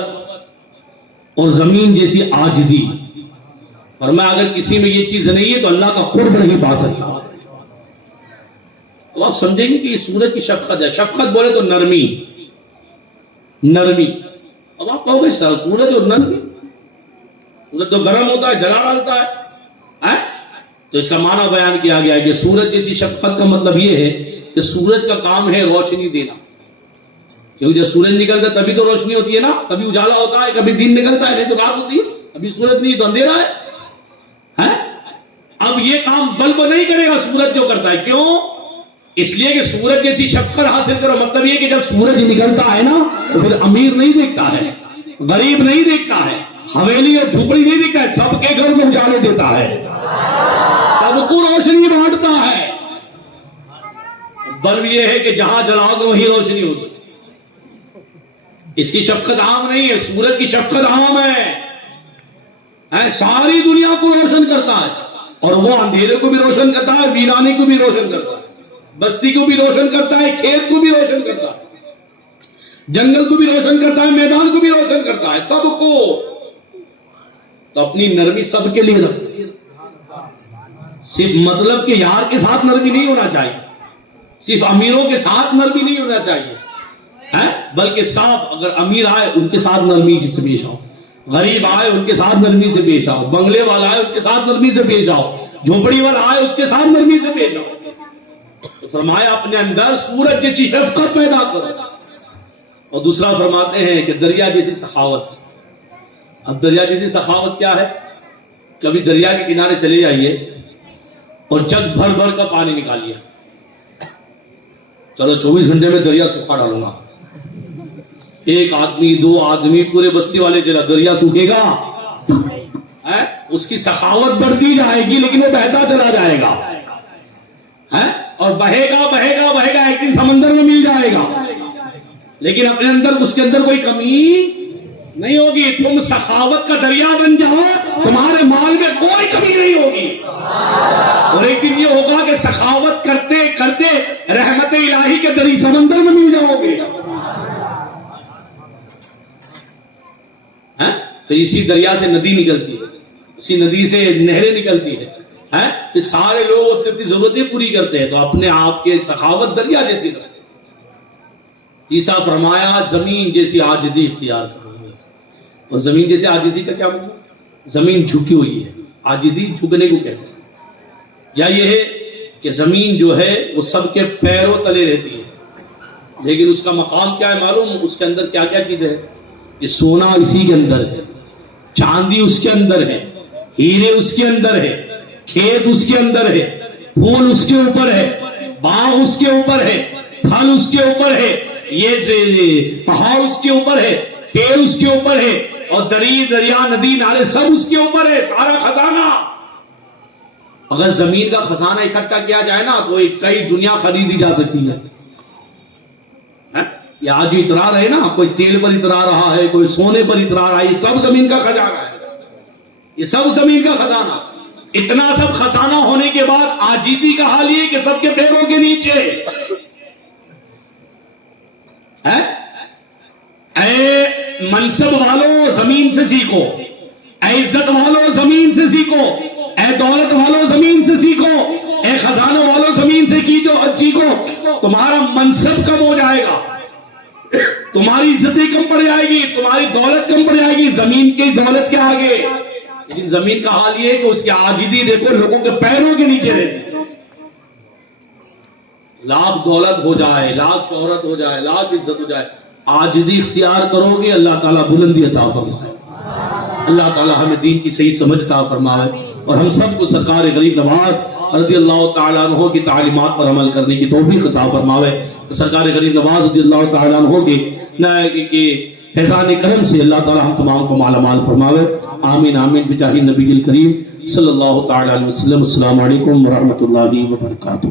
اور زمین جیسی عاجزی، اور میں اگر کسی میں یہ چیز نہیں ہے تو اللہ کا قرب نہیں پا سکتا۔ تو آپ سمجھیں گے کہ یہ سورج کی شفقت ہے، شفقت بولے تو نرمی، نرمی۔ اب آپ کہو گے سورج اور نرمی، سورج تو گرم ہوتا ہے، جلا ڈالتا ہے، تو اس کا معنی بیان کیا گیا ہے کہ سورج جیسی شفقت کا مطلب یہ ہے کہ سورج کا کام ہے روشنی دینا، کیونکہ جب سورج نکلتا ہے تبھی تو روشنی ہوتی ہے نا، کبھی اجالا ہوتا ہے، کبھی دن نکلتا ہے، نہیں تو رات ہوتی ہے، ابھی سورج نہیں تو اندھیرا ہے۔ اب یہ کام بلب نہیں کرے گا سورج جو کرتا ہے، کیوں؟ اس لیے کہ سورج جیسی شفقت حاصل کرو، مطلب یہ کہ جب سورج نکلتا ہے نا تو پھر امیر نہیں دیکھتا ہے، غریب نہیں دیکھتا ہے، حویلی اور جھوپڑی نہیں دیکھتا ہے، سب کے گھر میں اجالے دیتا ہے، سب کو روشنی بانٹتا ہے۔ بلب یہ ہے کہ جہاں جلاؤ گے وہیں روشنی ہوگی۔ اس کی شفقت عام نہیں ہے، سورج کی شفقت عام ہے، ساری دنیا کو روشن کرتا ہے، اور وہ اندھیرے کو بھی روشن کرتا ہے، ویرانی کو بھی روشن کرتا ہے، بستی کو بھی روشن کرتا ہے، کھیت کو بھی روشن کرتا ہے، جنگل کو بھی روشن کرتا ہے، میدان کو بھی روشن کرتا ہے، سب کو۔ تو اپنی نرمی سب کے لیے رکھو، صرف مطلب کہ یار کے ساتھ نرمی نہیں ہونا چاہیے، صرف امیروں کے ساتھ نرمی نہیں ہونا چاہیے، بلکہ صاحب اگر امیر آئے ان کے ساتھ نرمی سے پیش آؤ، غریب آئے ان کے ساتھ نرمی سے پیش آؤ، بنگلے والا آئے ان کے ساتھ نرمی سے پیش آؤ، جھوپڑی والا آئے اس کے ساتھ نرمی سے پیش آؤ۔ تو فرمایا اپنے اندر سورج جیسی شفقت پیدا کرو، اور دوسرا فرماتے ہیں کہ دریا جیسی سخاوت۔ اب دریا جیسی سخاوت کیا ہے؟ کبھی دریا کے کنارے چلے جائیے اور جگ بھر بھر کا پانی نکالیے، چلو 24 گھنٹے میں دریا سکھا ڈالوں گا، ایک آدمی، دو آدمی، پورے بستی والے چلا، دریا سوکھے گا؟ اس کی سخاوت بڑھتی جائے گی لیکن وہ بہتا چلا جائے گا، اور بہے گا بہے گا بہے گا، ایک دن سمندر میں مل جائے گا، لیکن اپنے اندر اس کے اندر کوئی کمی نہیں ہوگی۔ تم سخاوت کا دریا بن جاؤ، تمہارے مال میں کوئی کمی نہیں ہوگی، اور ایک دن یہ ہوگا کہ سخاوت کرتے کرتے رحمت الہی کے دریا سمندر میں مل جاؤ گے۔ تو اسی دریا سے ندی نکلتی ہے، اسی ندی سے نہریں نکلتی ہے، کہ سارے لوگ اپنی ضرورتیں پوری کرتے ہیں، تو اپنے آپ کے سخاوت دریا جیسی رہے۔ تیسا فرمایا زمین جیسی عاجزی اختیار کرو، اور زمین جیسی عاجزی کا کیا مطلب؟ زمین جھکی ہوئی ہے، عاجزی جھکنے کو کہتے ہیں، یا یہ ہے کہ زمین جو ہے وہ سب کے پیروں تلے رہتی ہے، لیکن اس کا مقام کیا ہے معلوم؟ اس کے اندر کیا کیا چیزیں ہے؟ یہ سونا اسی کے اندر ہے، چاندی اس کے اندر ہے، ہیرے اس کے اندر ہے، کھیت اس کے اندر ہے، پھول اس کے اوپر ہے، باغ اس کے اوپر ہے، پھل اس کے اوپر ہے، یہ پہاڑ اس کے اوپر ہے، پیڑ اس کے اوپر ہے، اور دریا ندی نالے سب اس کے اوپر ہے، سارا خزانہ۔ اگر زمین کا خزانہ اکٹھا کیا جائے نا تو کئی دنیا خریدی جا سکتی ہے۔ یہ آج جو اترا رہے نا، کوئی تیل پر اترا رہا ہے، کوئی سونے پر اترا رہا ہے، یہ سب زمین کا خزانہ ہے، یہ سب زمین کا خزانہ۔ اتنا سب خزانہ ہونے کے بعد عاجزی کا حال یہ کہ سب کے پیروں کے نیچے ہے۔ اے منصب والوں زمین سے سیکھو، اے عزت والوں زمین سے سیکھو، اے دولت والوں زمین سے سیکھو، اے خزانوں والوں زمین سے سیکھو۔ تمہارا منصب کم ہو جائے گا، تمہاری عزتیں کم پڑ جائے گی، تمہاری دولت کم پڑ جائے گی زمین کی دولت کے آگے۔ لیکن زمین کا حال یہ ہے کہ اس کی عاجزی دیکھو لوگوں کے پیروں کے نیچے رہتی ہے۔ لاکھ دولت ہو جائے، لاکھ شہرت ہو جائے، لاکھ عزت ہو جائے، عاجزی اختیار کرو گے اللہ تعالیٰ بلندی عطا فرمائے۔ اللہ تعالیٰ ہمیں دین کی صحیح سمجھ عطا فرمائے، اور ہم سب کو سرکار غریب نواز رضی اللہ تعالیٰ عنہ کی تعلیمات پر عمل کرنے کی توفیق عطا فرمائے۔ سرکار غریب نواز رضی اللہ تعالیٰ عنہ کے فیضان کرم سے اللہ تعالیٰ ہم تمام کو مالا مال فرماوے۔ آمین آمین بجاہ نبی الکریم صلی اللہ تعالیٰ علیہ وسلم۔ السلام علیکم ورحمۃ اللہ وبرکاتہ۔